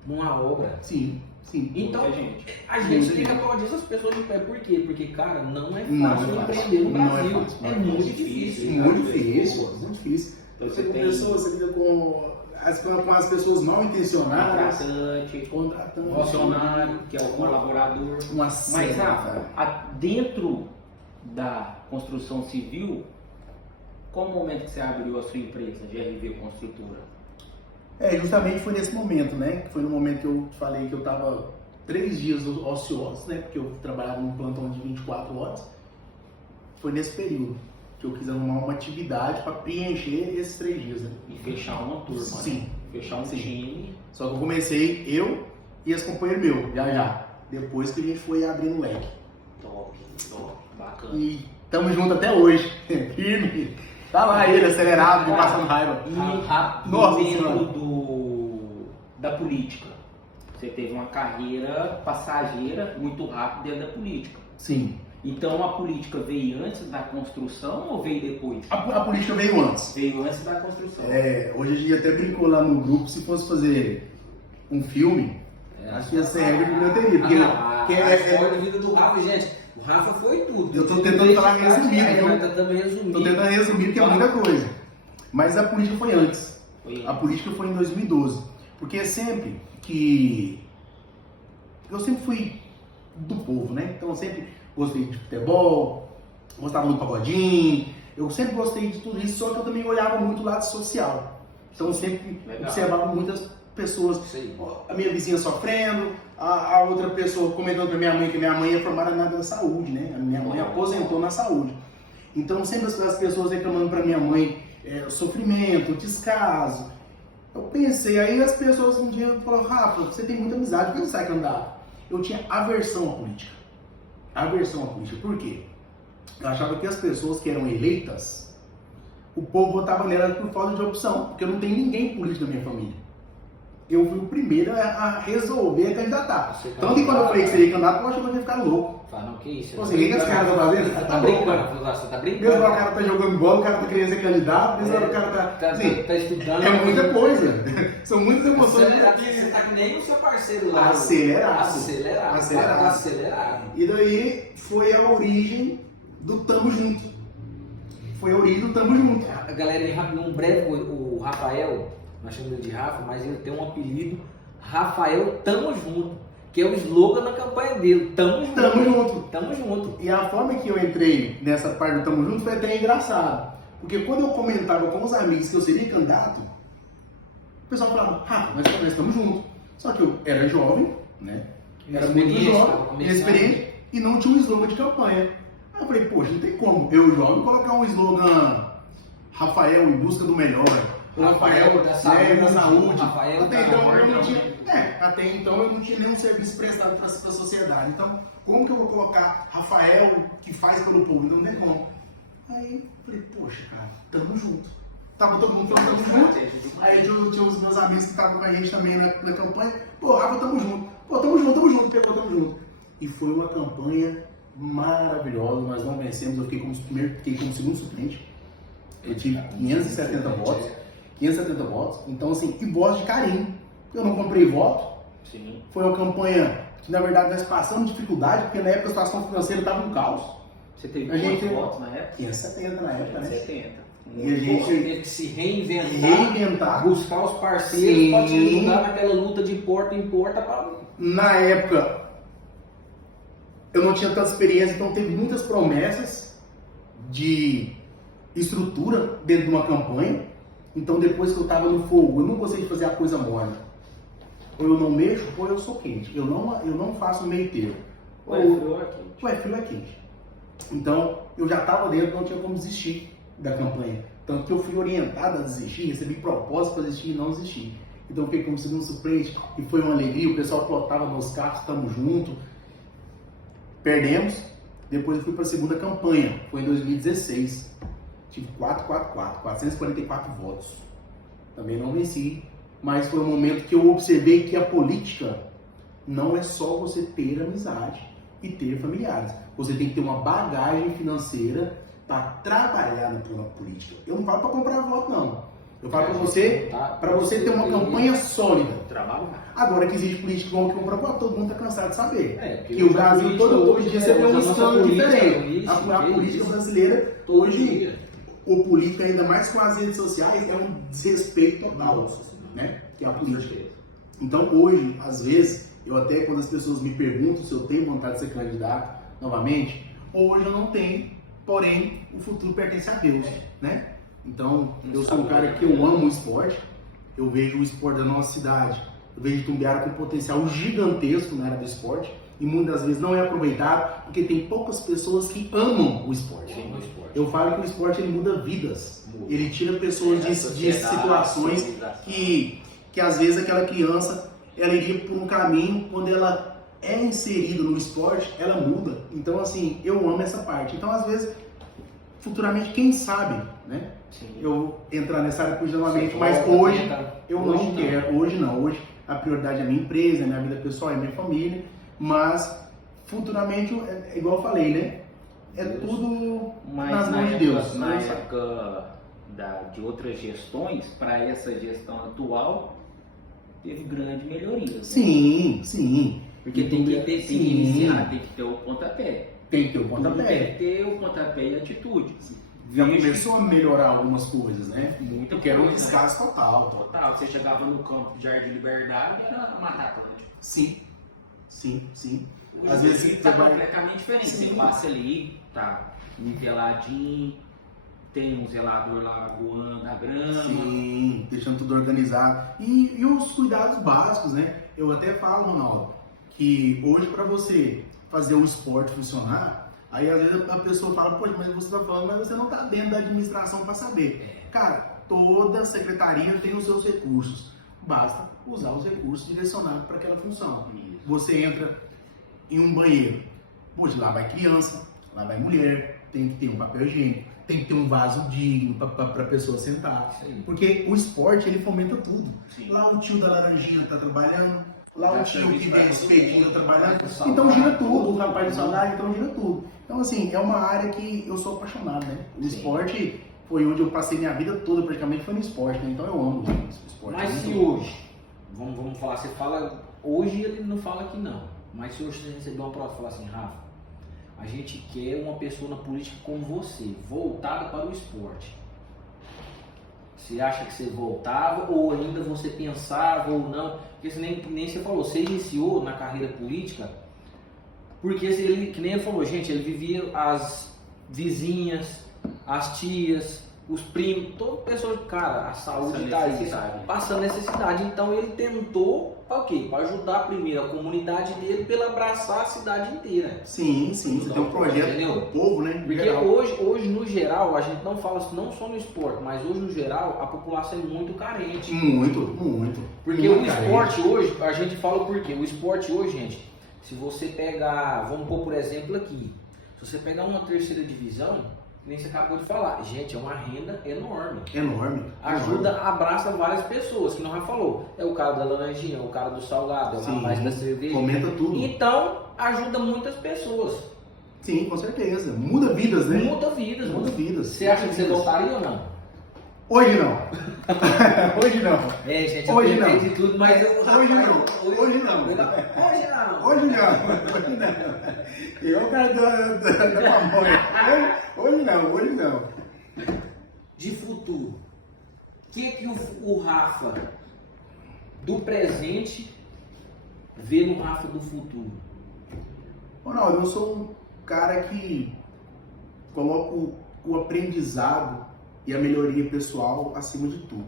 numa obra. Sim. Então, Muita gente. a gente tem que aplaudir essas pessoas de pé. Por quê? Porque, cara, não é Não fácil é fácil. empreender no Não é Brasil. fácil, não É é muito fácil. difícil. Muito difícil. Então Você você tem começou, você fica com as pessoas mal intencionadas, contratante, contratando funcionário, que é o colaborador. uma Mas, cena, Rafa, dentro da construção civil, qual o momento que você abriu a sua empresa, GRV Construtora? Justamente foi nesse momento, né? Foi no momento que eu falei que eu tava 3 dias ociosos, né? Porque eu trabalhava num plantão de 24 horas. Foi nesse período que eu quis arrumar uma atividade para preencher esses 3 dias, né? E fechar uma turma, Sim. né? Fechar um time. Só que eu comecei, eu e esse companheiro meu, já. Depois que a gente foi abrindo o leque. Top, bacana. E tamo junto até hoje. Firme. Tá lá ele, acelerado, me passando raiva. E Nossa dentro Senhora. da política, você teve uma carreira passageira muito rápida dentro da política. Sim. Então a política veio antes da construção ou veio depois? A política veio antes. Veio antes da construção. Hoje a gente até brincou lá no grupo, se fosse fazer um filme, acho que ia ser regra de bilheteria. Porque A história da vida do Rafa, gente, o Rafa foi tudo. Eu tô tentando falar resumido, É, viu? mas tá também resumido. Tô tentando resumir porque é muita coisa. Mas a política foi antes. A política foi em 2012. Porque sempre que... Eu sempre fui do povo, né? Então eu sempre gostei de futebol, gostava do pagodinho, eu sempre gostei de tudo isso, só que eu também olhava muito o lado social. Então eu sempre Legal. observava muitas pessoas, Isso aí. a minha vizinha sofrendo, a outra pessoa comentando pra minha mãe que minha mãe é formada na área da saúde, né? A minha mãe aposentou na saúde. Então sempre as pessoas reclamando pra minha mãe sofrimento, descaso. Eu pensei, aí as pessoas um dia falaram, Rafa, você tem muita amizade, por que você sai candidato? Eu tinha aversão à política. Aversão à política. Por quê? Eu achava que as pessoas que eram eleitas, o povo votava nelas por falta de opção, porque eu não tenho ninguém político na minha família. Eu fui o primeiro a resolver a candidatar. Tanto que quando eu falei que seria candidato, eu achei que eu ia ficar louco. Fala, não, que isso? Pô, o que esse cara tá fazendo? Tá brincando, você tá brincando. Mesmo o cara tá jogando bola, o cara tá querendo ser candidato, mesmo o cara tá. Assim, tá estudando. é muita coisa. São muitas emoções. Você tá que nem o seu parceiro lá. Acelerado. Acelerado. E daí foi a origem do Tamo Junto. Foi a origem do Tamo Junto. A galera, um breve, o Rafael, nós chamamos ele de Rafa, mas ele tem um apelido, Rafael Tamo Junto, que é o slogan da campanha dele. Tamo Junto. Tamo Junto. Tamo Junto. E a forma que eu entrei nessa parte do Tamo Junto foi até engraçado. Porque quando eu comentava com os amigos que eu seria candidato, o pessoal falava, Rafa, nós estamos juntos. Só que eu era jovem, né? Era muito jovem, inexperiente, e não tinha um slogan de campanha. Aí eu falei, poxa, não tem como eu jovem colocar um slogan Rafael em busca do melhor. Rafael da saúde. Rafael até então eu não tinha, até então eu não tinha nenhum serviço prestado para a sociedade. Então, como que eu vou colocar Rafael que faz pelo povo? Não tem como. Aí eu falei, poxa, cara, tamo junto. Tava todo mundo falando tamo junto. Aí tinha os meus amigos que estavam com a gente também na campanha. Pô, Rafa, tamo junto. Pô, tamo junto. Pegou, tamo junto. E foi uma campanha maravilhosa. Nós não vencemos. Eu fiquei como segundo suplente. Eu tive 570 votos. 570 votos. Então, assim, e votos de carinho. Eu não comprei voto. Sim. Foi uma campanha que, na verdade, nós passamos dificuldade, porque na época a situação financeira estava um caos. Você teve quantos votos na época? 570 na época, né? 70. E a gente teve que se reinventar, buscar os parceiros para te ajudar naquela luta de porta em porta. Na época, eu não tinha tanta experiência, então teve muitas promessas de estrutura dentro de uma campanha. Então, depois que eu estava no fogo, eu não gostei de fazer a coisa morna. Ou eu não mexo, ou eu sou quente. Eu não faço meio termo. Ou é frio ou é quente. Ou é frio ou é quente. Então, eu já estava dentro, não tinha como desistir da campanha. Tanto que eu fui orientado a desistir, recebi propósito para desistir e não desistir. Então, eu fiquei como segundo suplente e foi uma alegria. O pessoal plotava nos carros, estamos juntos. Perdemos. Depois eu fui para a segunda campanha, foi em 2016. Tive 444 votos. Também não venci, mas foi um momento que eu observei que a política não é só você ter amizade e ter familiares. Você tem que ter uma bagagem financeira para trabalhar na política. Eu não falo para comprar voto, não. Eu falo para você ter uma campanha sólida. Agora que existe político bom que compra voto, todo mundo está cansado de saber. Que o Brasil todo dia você tem um escândalo diferente. A política brasileira hoje, o político, ainda mais com as redes sociais, é um desrespeito total, né? Que é a política. Então hoje, às vezes, eu até quando as pessoas me perguntam se eu tenho vontade de ser candidato novamente, hoje eu não tenho, porém o futuro pertence a Deus, né? Então eu sou um cara que eu amo o esporte, eu vejo o esporte da nossa cidade, eu vejo Itumbiara com potencial gigantesco na área do esporte e muitas vezes não é aproveitado porque tem poucas pessoas que amam o esporte. Eu falo que o esporte ele muda vidas, ele tira pessoas de situações que às vezes aquela criança ela iria por um caminho, quando ela é inserida no esporte, ela muda. Então assim, eu amo essa parte. Então às vezes, futuramente, quem sabe, né? Sim. Eu entrar nessa área novamente, mas hoje eu não quero, hoje não. Hoje a prioridade é a minha empresa, a minha vida pessoal, é a minha família, mas futuramente, é igual eu falei, né? É tudo nas mãos de Deus. Na época de outras gestões, para essa gestão atual, teve grande melhoria. Sim. Porque tem que iniciar, tem que ter o pontapé. Tem que ter o pontapé. Tem que ter o pontapé e atitude. Já começou a melhorar algumas coisas, né? Muita Porque era um coisa. desgaste total. Total. Você chegava no campo de Jardim Liberdade, era Mata Atlântica. Sim. Às vezes tá completamente diferente. Você passa ali, tá niveladinho, tem um zelador lá voando a grama. Sim, deixando tudo organizado. E os cuidados básicos, né? Eu até falo, Ronaldo, que hoje para você fazer o esporte funcionar, aí às vezes a pessoa fala, poxa, mas você tá falando, mas você não tá dentro da administração para saber. Cara, toda secretaria tem os seus recursos. Basta usar os recursos direcionados para aquela função. Você entra em um banheiro, poxa, lá vai criança, lá vai mulher, tem que ter um papel higiênico, tem que ter um vaso digno para a pessoa sentar. Porque o esporte, ele fomenta tudo. Sim. Lá o tio da laranjinha tá trabalhando, lá o tio que vem espetinho tá trabalhando. Saudade. Então gira tudo, o rapaz de saudade, então gira tudo. Então assim, é uma área que eu sou apaixonado, né? O esporte foi onde eu passei minha vida toda, praticamente foi no esporte, né? Então eu amo o esporte. Mas se hoje, vamos falar, você fala, hoje ele não fala que não, mas se hoje você receber uma proposta e falar assim, Rafa, a gente quer uma pessoa na política como você, voltada para o esporte. Você acha que você voltava ou ainda você pensava ou não? Porque você nem você falou, você iniciou na carreira política, porque ele, que nem ele falou, gente, ele vivia as vizinhas, as tias, os primos, toda pessoa, cara, a saúde tá aí, passando necessidade. Então ele tentou, para o quê? Para ajudar primeiro a comunidade dele, pela abraçar a cidade inteira. Sim, você tem um projeto Entendeu? do povo, né? Porque hoje, no geral, a gente não fala não só no esporte, mas hoje, no geral, a população é muito carente. Muito. Porque Muito o esporte hoje, a gente fala por quê? O esporte hoje, gente, se você pegar, vamos pôr por exemplo aqui, se você pegar uma terceira divisão, nem você acabou de falar, gente, é uma renda enorme. Enorme. Ajuda, abraça várias pessoas, que não já falou. É o cara da laranjinha, é o cara do salgado, é o rapaz da cerveja. Fomenta tudo. Então, ajuda muitas pessoas. Sim, com certeza. Muda vidas, né? Muda vidas. Muda vidas. Você acha que você voltaria ou não? Hoje não. Hoje não. É, gente, eu Hoje tentei não. de tudo, mas eu... Hoje não. Hoje não. Hoje não. Hoje não. Igual o cara da pamonha. Hoje não. De futuro, o que o Rafa do presente vê no Rafa do futuro? Ronaldo, eu sou um cara que coloco o aprendizado e a melhoria pessoal acima de tudo.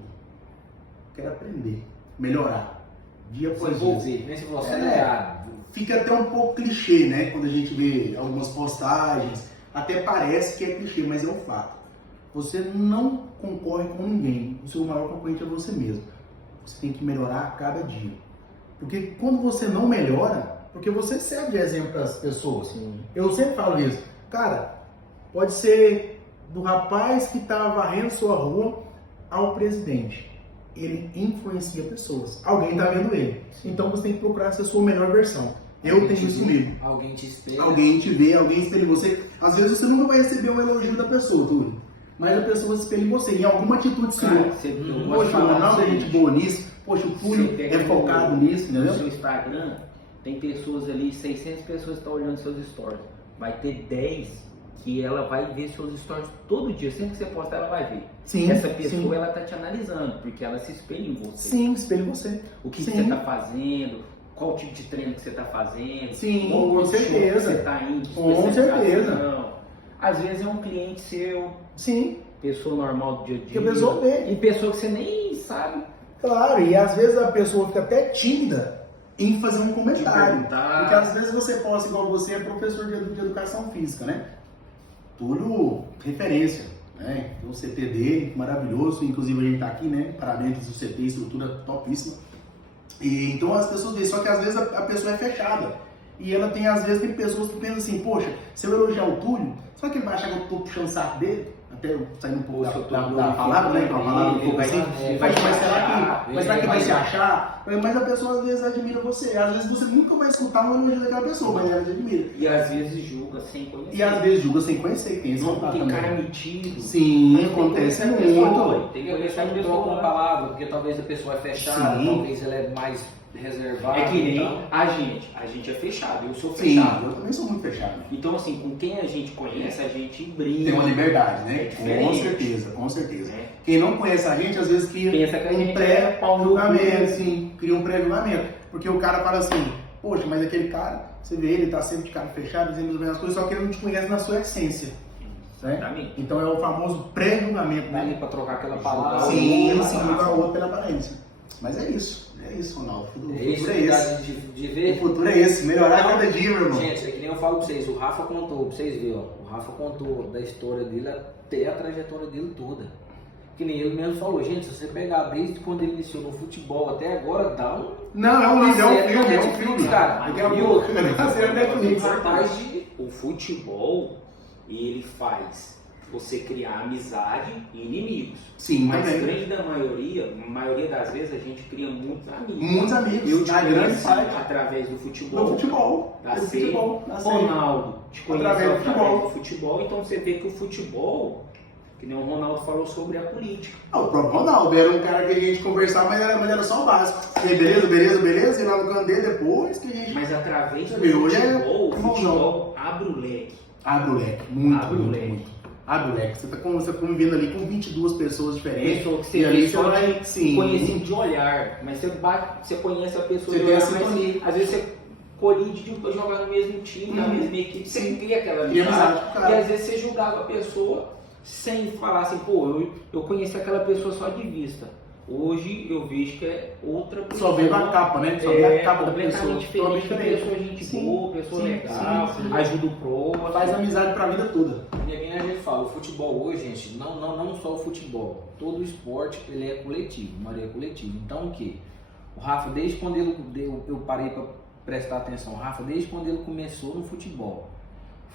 Quero aprender, melhorar, dia após dia. Desenvolver, né? Se você Fica até um pouco clichê, né? Quando a gente vê algumas postagens, até parece que é clichê, mas é um fato. Você não concorre com ninguém, o seu maior concorrente é você mesmo. Você tem que melhorar a cada dia. Porque quando você não melhora, porque você serve de exemplo para as pessoas. Sim. Eu sempre falo isso. Cara, pode ser do rapaz que está varrendo sua rua ao presidente. Ele influencia pessoas. Alguém está vendo ele. Então você tem que procurar ser a sua melhor versão. Eu tenho isso comigo. Alguém te espelha. Alguém te vê, alguém espelha em você. Às vezes você nunca vai receber um elogio da pessoa, Túlio. Mas a pessoa se espelha em você, em alguma atitude sua. Poxa, o Ronaldo é gente boa nisso. Poxa, o Túlio é focado nisso, no entendeu? seu Instagram, tem pessoas ali, 600 pessoas estão olhando seus stories. Vai ter 10 que ela vai ver seus stories todo dia. Sempre que você postar, ela vai ver. Sim, Essa pessoa, sim. ela tá te analisando, porque ela se espelha em você. Sim, espelha em você. O que Sim. você tá fazendo, qual tipo de treino que você tá fazendo. Sim, qual com workshop certeza. que você tá indo. Com especialização. certeza. Às vezes é um cliente seu, Sim, pessoa normal do dia a dia. que a pessoa vê. E pessoa que você nem sabe. Claro, e às vezes a pessoa fica até tímida em fazer um comentário. perguntar. Porque às vezes você posta igual você é professor de educação física, né? Tudo referência, né? O CT dele, maravilhoso, inclusive a gente tá aqui, né? Parabéns do CT, estrutura topíssima. E então as pessoas veem, só que às vezes a pessoa é fechada. E ela tem, às vezes, tem pessoas que pensam assim, poxa, se eu elogiar o Túlio, só que ele vai achar que eu tô puxando o saco dele? Até saindo um pouco da palavra, né? Que é uma palavra um pouco assim. Mas será que vai se achar? Mas a pessoa às vezes admira você. Às vezes você nunca vai escutar um elogio daquela pessoa, mas ela te admira. E às vezes julga sem conhecer. E às vezes julga sem conhecer, tem esse Não, contato tem também. cara metido. Sim, acontece muito. Tem que conhecer a pessoa com a palavra, porque talvez a pessoa é fechada, Sim. talvez ela é mais reservada. É que nem então. a gente é fechado, eu sou Sim, fechado. eu também sou muito fechado. Então assim, com quem a gente conhece, a gente brinca. Tem uma liberdade, É né? diferente. Com certeza. É. Quem não conhece a gente, às vezes cria Pensa que a gente um é pau no cu. pré-julgamento, sim, cria um pré-julgamento. Porque o cara fala assim, poxa, mas aquele cara, você vê ele tá sempre de cara fechado, dizendo as mesmas coisas, só que ele não te conhece na sua essência. né? Exatamente. Então é o famoso pré-julgamento, Tá ali né? pra trocar aquela palavra. Sim, Tá sim, lá. para o outro pela aparência. Mas é isso, Ronaldo. O É isso futuro é que dá esse. de O ver. futuro é esse, melhorar Não, cada dia, meu irmão. Gente, é que nem eu falo pra vocês, o Rafa contou, pra vocês verem, ó, o Rafa contou da história dele até a trajetória dele toda. Que nem ele mesmo falou, gente, se você pegar desde quando ele iniciou no futebol até agora, dá um. Não, é um série na filme, é um Netflix, filme. cara. Daqui a E pouco, outra, vai ser a Netflix. Mas o futebol, ele faz você criar amizade e inimigos. Sim, Mas também. grande da maioria das vezes a gente cria muitos amigos. Muitos amigos, Eu te na grande conheci parte. através do futebol. Do futebol. Da Do série. futebol. Da série. Ronaldo te conheceu Através do através futebol. do futebol. Então você vê que o futebol, que nem o Ronaldo falou sobre a política. Ah, o próprio Ronaldo era um cara que a gente conversava, mas era só o básico. E aí, beleza, e lá no canto dele depois que a gente Mas através do Você vê, hoje é futebol, o irmãozão. futebol abre o leque. abre o leque. Muito, Abre o muito, leque. muito. Abre o leque. Você tá convivendo ali com 22 pessoas diferentes. Pessoa que você E ali vê você só vai, de sim. conhecido de olhar, mas você conhece a pessoa Você de tem a olhar, mas sintonia. às vezes você colide de jogar no mesmo time, na Uhum. mesma equipe, você Sim. cria aquela Cria amizade. amizade com o cara. E às vezes você julgava a pessoa sem falar assim, pô, eu conheci aquela pessoa só de vista. Hoje eu vejo que é outra pessoa. Só vê a capa, né? Só vê a capa da pessoa. completamente diferente. Totalmente Pessoa gente Sim, boa, pessoa sim, legal, sim, sim. ajuda o pro. Faz amizade pra vida toda. E aqui a gente fala, o futebol hoje, gente, não só o futebol, todo o esporte ele é coletivo, maioria é coletivo. Então o que? O Rafa, desde quando eu parei para prestar atenção, o Rafa, desde quando ele começou no futebol.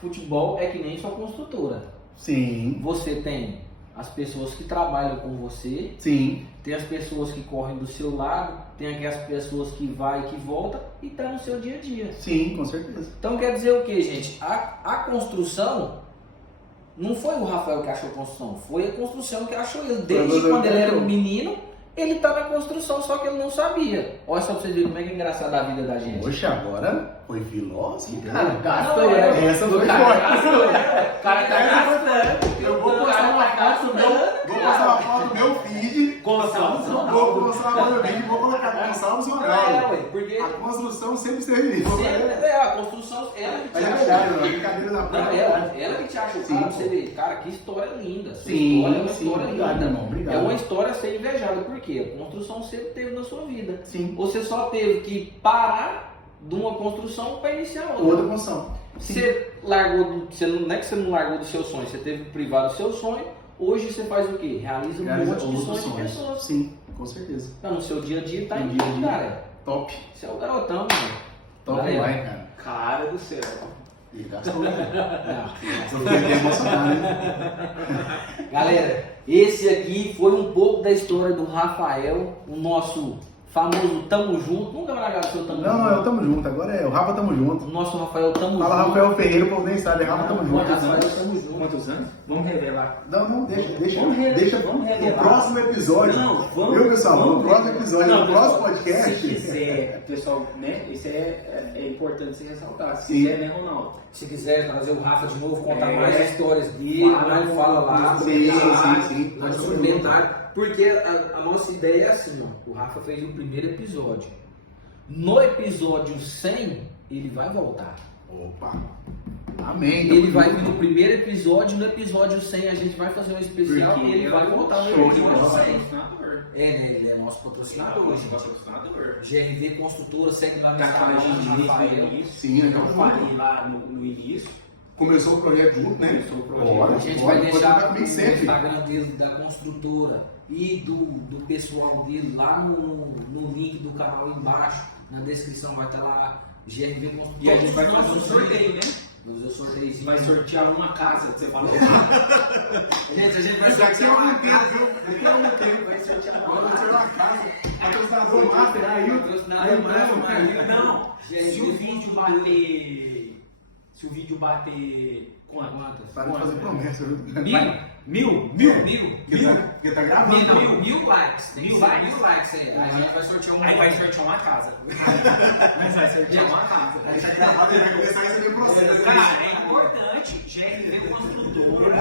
Futebol é que nem sua construtora. Sim, Você tem as pessoas que trabalham com você, sim. tem as pessoas que correm do seu lado, tem aquelas pessoas que vai e que volta e tá no seu dia a dia. Sim, com certeza. Então quer dizer o que, gente? A construção não foi o Rafael que achou a construção, foi a construção que achou ele. Desde quando ele era um menino, ele tá na construção, só que ele não sabia. Olha só pra vocês verem como é que é engraçado a vida da gente. Poxa, agora foi filósofo, Entendeu? cara. Gastou, Não, é. essa foi Cara, forte. gastou. O cara tá gastando. Eu vou postar uma foto do meu feed. Gonçalves Vou postar uma foto do meu vídeo e vou colocar Gonçalves Ronaldo. Ué, porque A construção sempre esteve nisso. sempre, a construção, ela que te Mas é acha. verdade, mano. Brincadeira da Não, parte. ela que te acha o Sim, cara, pra pô. você ver, cara, que história linda. Sua Sim, história é uma sim, história obrigado, linda. irmão, obrigado. É uma história a ser invejada, porque a construção sempre teve na sua vida. Sim. Você só teve que parar de uma construção para iniciar outra. Outra construção. Sim. Você largou não é que você não largou do seu sonho, você teve que privar do seu sonho. Hoje você faz o quê? Realiza um Realiza monte de outros sonhos de sonhos. pessoas. Sim, com certeza. Tá no seu dia a dia, tá No em dia a tudo, dia. cara. Top. Você é o garotão, mano. Top Valeu. demais, cara. Cara do céu. E gastou, né? Não. Eu fiquei até emocionado, né? Galera, esse aqui foi um pouco da história do Rafael, o nosso famoso Tamo Junto. Nunca vai largar o seu Tamo Junto. Não, eu tamo junto. Agora é o Rafa Tamo Junto. O nosso Rafael Tamo Fala Junto. Rafael Ferreira, o povo nem sabe. É Rafa Tamo Junto. Rafael Tamo Junto. Quantos anos? Vamos revelar. Não, deixa. Vamos No revelar. próximo episódio. Não, vamos. Viu, pessoal? No vamos próximo revelar. episódio, Não, no próximo pessoal, podcast. Se quiser, pessoal, né? Isso é importante ser ressaltado. Se Sim. quiser, né, Ronaldo? Se quiser trazer o Rafa de novo, contar É. mais histórias dele, Fala, nós fala lá, sim. nós nos comentários. Porque a nossa ideia é assim, ó. O Rafa fez o primeiro episódio. No episódio 100, ele vai voltar. Opa. Amém. tamo Ele vai junto. vir no primeiro episódio, no episódio 100 a gente vai fazer um especial Porque e ele vai voltar no show de episódio bola. 100. Patrocinador. É, né? Ele é nosso patrocinador, gente. Patrocinador. GRV Construtora, segue lá no Tá Instagram, falando de Rafael. início. Sim, né? Eu Tamo falei junto. lá no início. Começou o projeto junto, né? Começou o projeto. Bora, A gente bora, vai pode deixar contar comigo o sempre. Instagram dele, da construtora e do pessoal dele lá no link do canal aí embaixo. Na descrição vai estar lá GRV Construtora. E a gente vai Todos fazer um os sorteio, né? Fazer o sorteiozinho. Vai sortear uma casa, que você falou. Gente, a gente vai Daqui sortear a uma algum tempo, casa. viu? Daqui a algum tempo. Vai sortear uma Vamos casa. ser uma casa. Patrocinador master aí. Patrocinador master. Não, se o vídeo bater. Se o vídeo bater. Quanto? Para de fazer promessa, viu? Mil? Porque tá gravando. Mil likes. Mil likes. Mil likes aí. A gente vai sortear uma Aí vai sortear uma casa. Mas vai sortear uma casa. Aí tá gravado, ele vai começar a receber processo. Cara, é importante. GRV Construtora.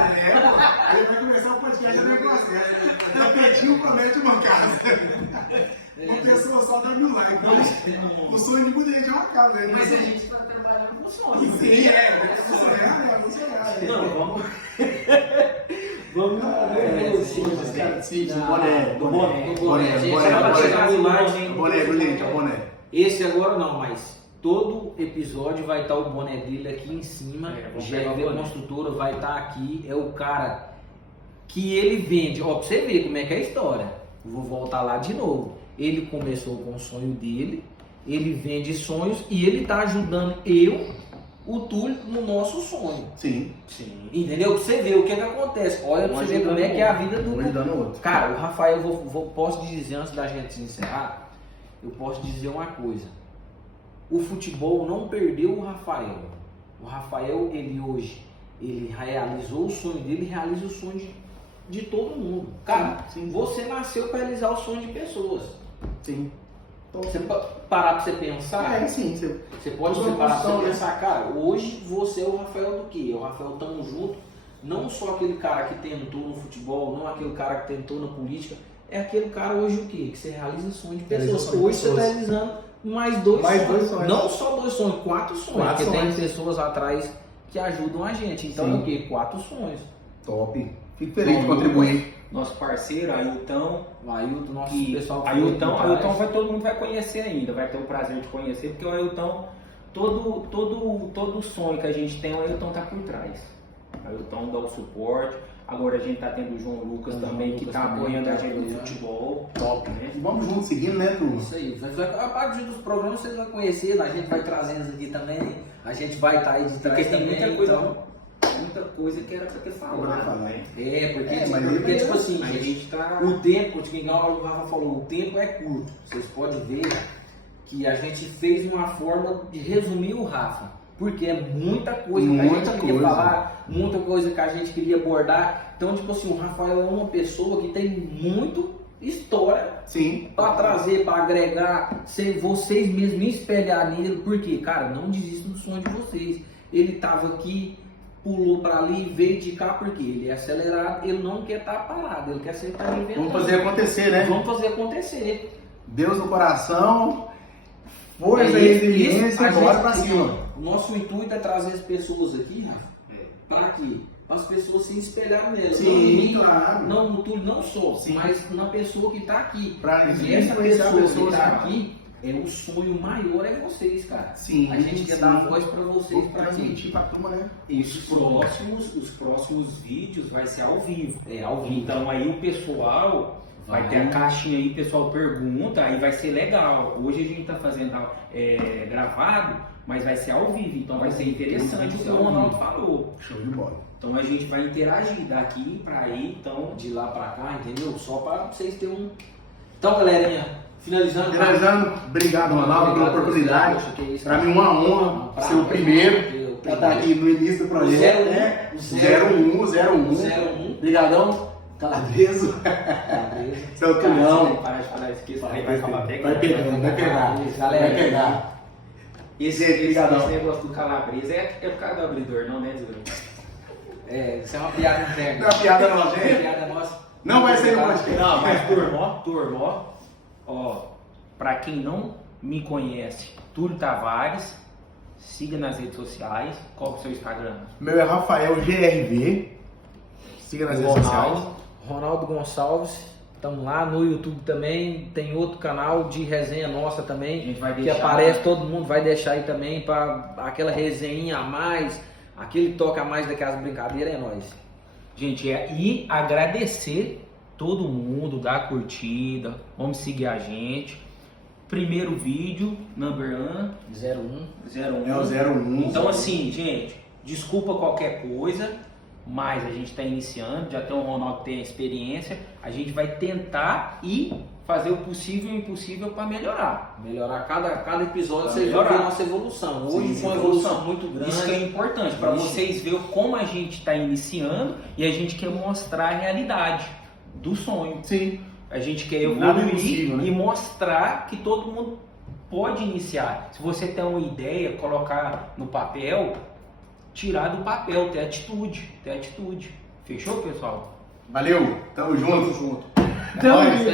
Ele vai começar o podcast no processo. Tapetinho promete uma casa. Uma pessoa só dá 1000 likes. O sonho de muita gente é uma casa. Hein? Mas a gente tá trabalhando com sonho. Sim, é. Vamos sonhar, né? Vamos sonhar. Não, vamos. Vamos Esses caras, sim, boné, boné, gente, é boné. Esse agora não, mas todo episódio vai estar o boné dele aqui em cima. GRV Construtora vai estar aqui. É o cara que ele vende. Ó, pra você ver como é que é a história. Eu vou voltar lá de novo. Ele começou com o sonho dele, ele vende sonhos e ele tá ajudando o Túlio, no nosso sonho. Sim. Entendeu? Pra você ver o que acontece. Olha pra você ver como é que é a vida do ajudando o outro. Cara, o Rafael, posso dizer, antes da gente encerrar, eu posso dizer uma coisa. O futebol não perdeu o Rafael. O Rafael, ele hoje, ele realizou o sonho dele, realiza o sonho de todo mundo. Cara, sim. Você nasceu para realizar o sonho de pessoas. Sim. Você parar pra você pensar, sim. você pode parar pra você pensar, cara, hoje você é o Rafael do quê? É o Rafael tamo junto, não só aquele cara que tentou no futebol, não aquele cara que tentou na política, é aquele cara hoje o quê? Que você realiza o sonho de pessoas. Hoje você está realizando mais dois sonhos. Não só 2 sonhos, 4 sonhos. Porque tem pessoas atrás que ajudam a gente. Então é o quê? 4 sonhos. Top. Fico feliz de contribuir. Nosso parceiro, Ailton. O Ailton, nosso pessoal. Ailton todo mundo vai conhecer ainda, vai ter o prazer de conhecer, porque o Ailton, todo sonho que a gente tem, o Ailton tá por trás. O Ailton dá o suporte. Agora a gente tá tendo o João Lucas também, que tá apoiando a gente no futebol. Top, né? E vamos juntos, seguindo, né, turma? Isso aí. A parte dos programas vocês vão conhecer, a gente vai trazendo aqui também. A gente vai estar editando. Porque tem também, muita coisa que era pra ter falado, né? Porque tipo assim, a gente tá... o tempo, igual o Rafa falou, o tempo é curto. Vocês podem ver que a gente fez uma forma de resumir o Rafa. Porque é muita coisa que a gente queria falar, muita coisa que a gente queria abordar. Então, tipo assim, o Rafael é uma pessoa que tem muito história para trazer, para agregar, vocês mesmos espelhar nele. Porque, cara, não desista do sonho de vocês. Ele tava aqui, pulou para ali, veio de cá porque ele é acelerado, ele não quer estar parado, ele quer sempre estar inventando. Vamos fazer acontecer, né? Vamos fazer acontecer. Deus no coração, força e resiliência, bora pra cima. O nosso intuito é trazer as pessoas aqui, Rafa, para quê? Para as pessoas se espelharem nela. Sim, claro. Não no tudo, não só, mas na pessoa que está aqui. Pra e essa pessoa que está assim, aqui, o sonho maior é vocês, cara. Sim, a gente quer dar voz para vocês, para transmitir para a turma, né? E os próximos vídeos vai ser ao vivo. Ao vivo. Então aí o pessoal vai ter a caixinha aí, o pessoal pergunta, aí vai ser legal. Hoje a gente tá fazendo gravado, mas vai ser ao vivo, então vai ser interessante o que o Ronaldo falou. Show de bola. Então a gente vai interagir daqui para aí, então de lá para cá, entendeu? Só para vocês terem um. Então, galerinha, finalizando, obrigado, Ronaldo, pela oportunidade. Para mim, uma honra ser o primeiro para estar aqui no início do projeto, né? 01. Obrigadão, Calabreso. Seu Tulhão. Para de falar isso, aí vai falar vai pegar. Esse negócio do Calabresa é por causa do abridor, não, né, Zé? Isso é uma piada interna. Não é uma piada nossa, É uma piada nossa. Não vai ser mais. Não, mas turma, ó, pra quem não me conhece, Túlio Tavares, siga nas redes sociais. Qual é o seu Instagram? Meu é Rafael GRV. Siga nas redes sociais. Ronaldo Gonçalves. Estamos lá no YouTube também. Tem outro canal de resenha nossa também. A gente vai que deixar, aparece, todo mundo vai deixar aí também para aquela resenha a mais, aquele toque a mais daquelas brincadeiras, é nóis. Gente, e agradecer todo mundo, dar a curtida, vamos seguir a gente. Primeiro vídeo, number 01. É o 01. Então assim, gente, desculpa qualquer coisa, mas a gente está iniciando, já tem o Ronaldo que tem a experiência, a gente vai tentar e fazer o possível e o impossível para melhorar. Melhorar cada episódio, vocês vão ver a nossa evolução. Hoje foi uma evolução muito grande. Isso que é importante, para vocês verem como a gente está iniciando e a gente quer mostrar a realidade do sonho. Sim. A gente quer evoluir, né? E mostrar que todo mundo pode iniciar. Se você tem uma ideia, colocar no papel, tirar do papel, ter atitude. Fechou, pessoal? Valeu, tamo junto. Tamo junto.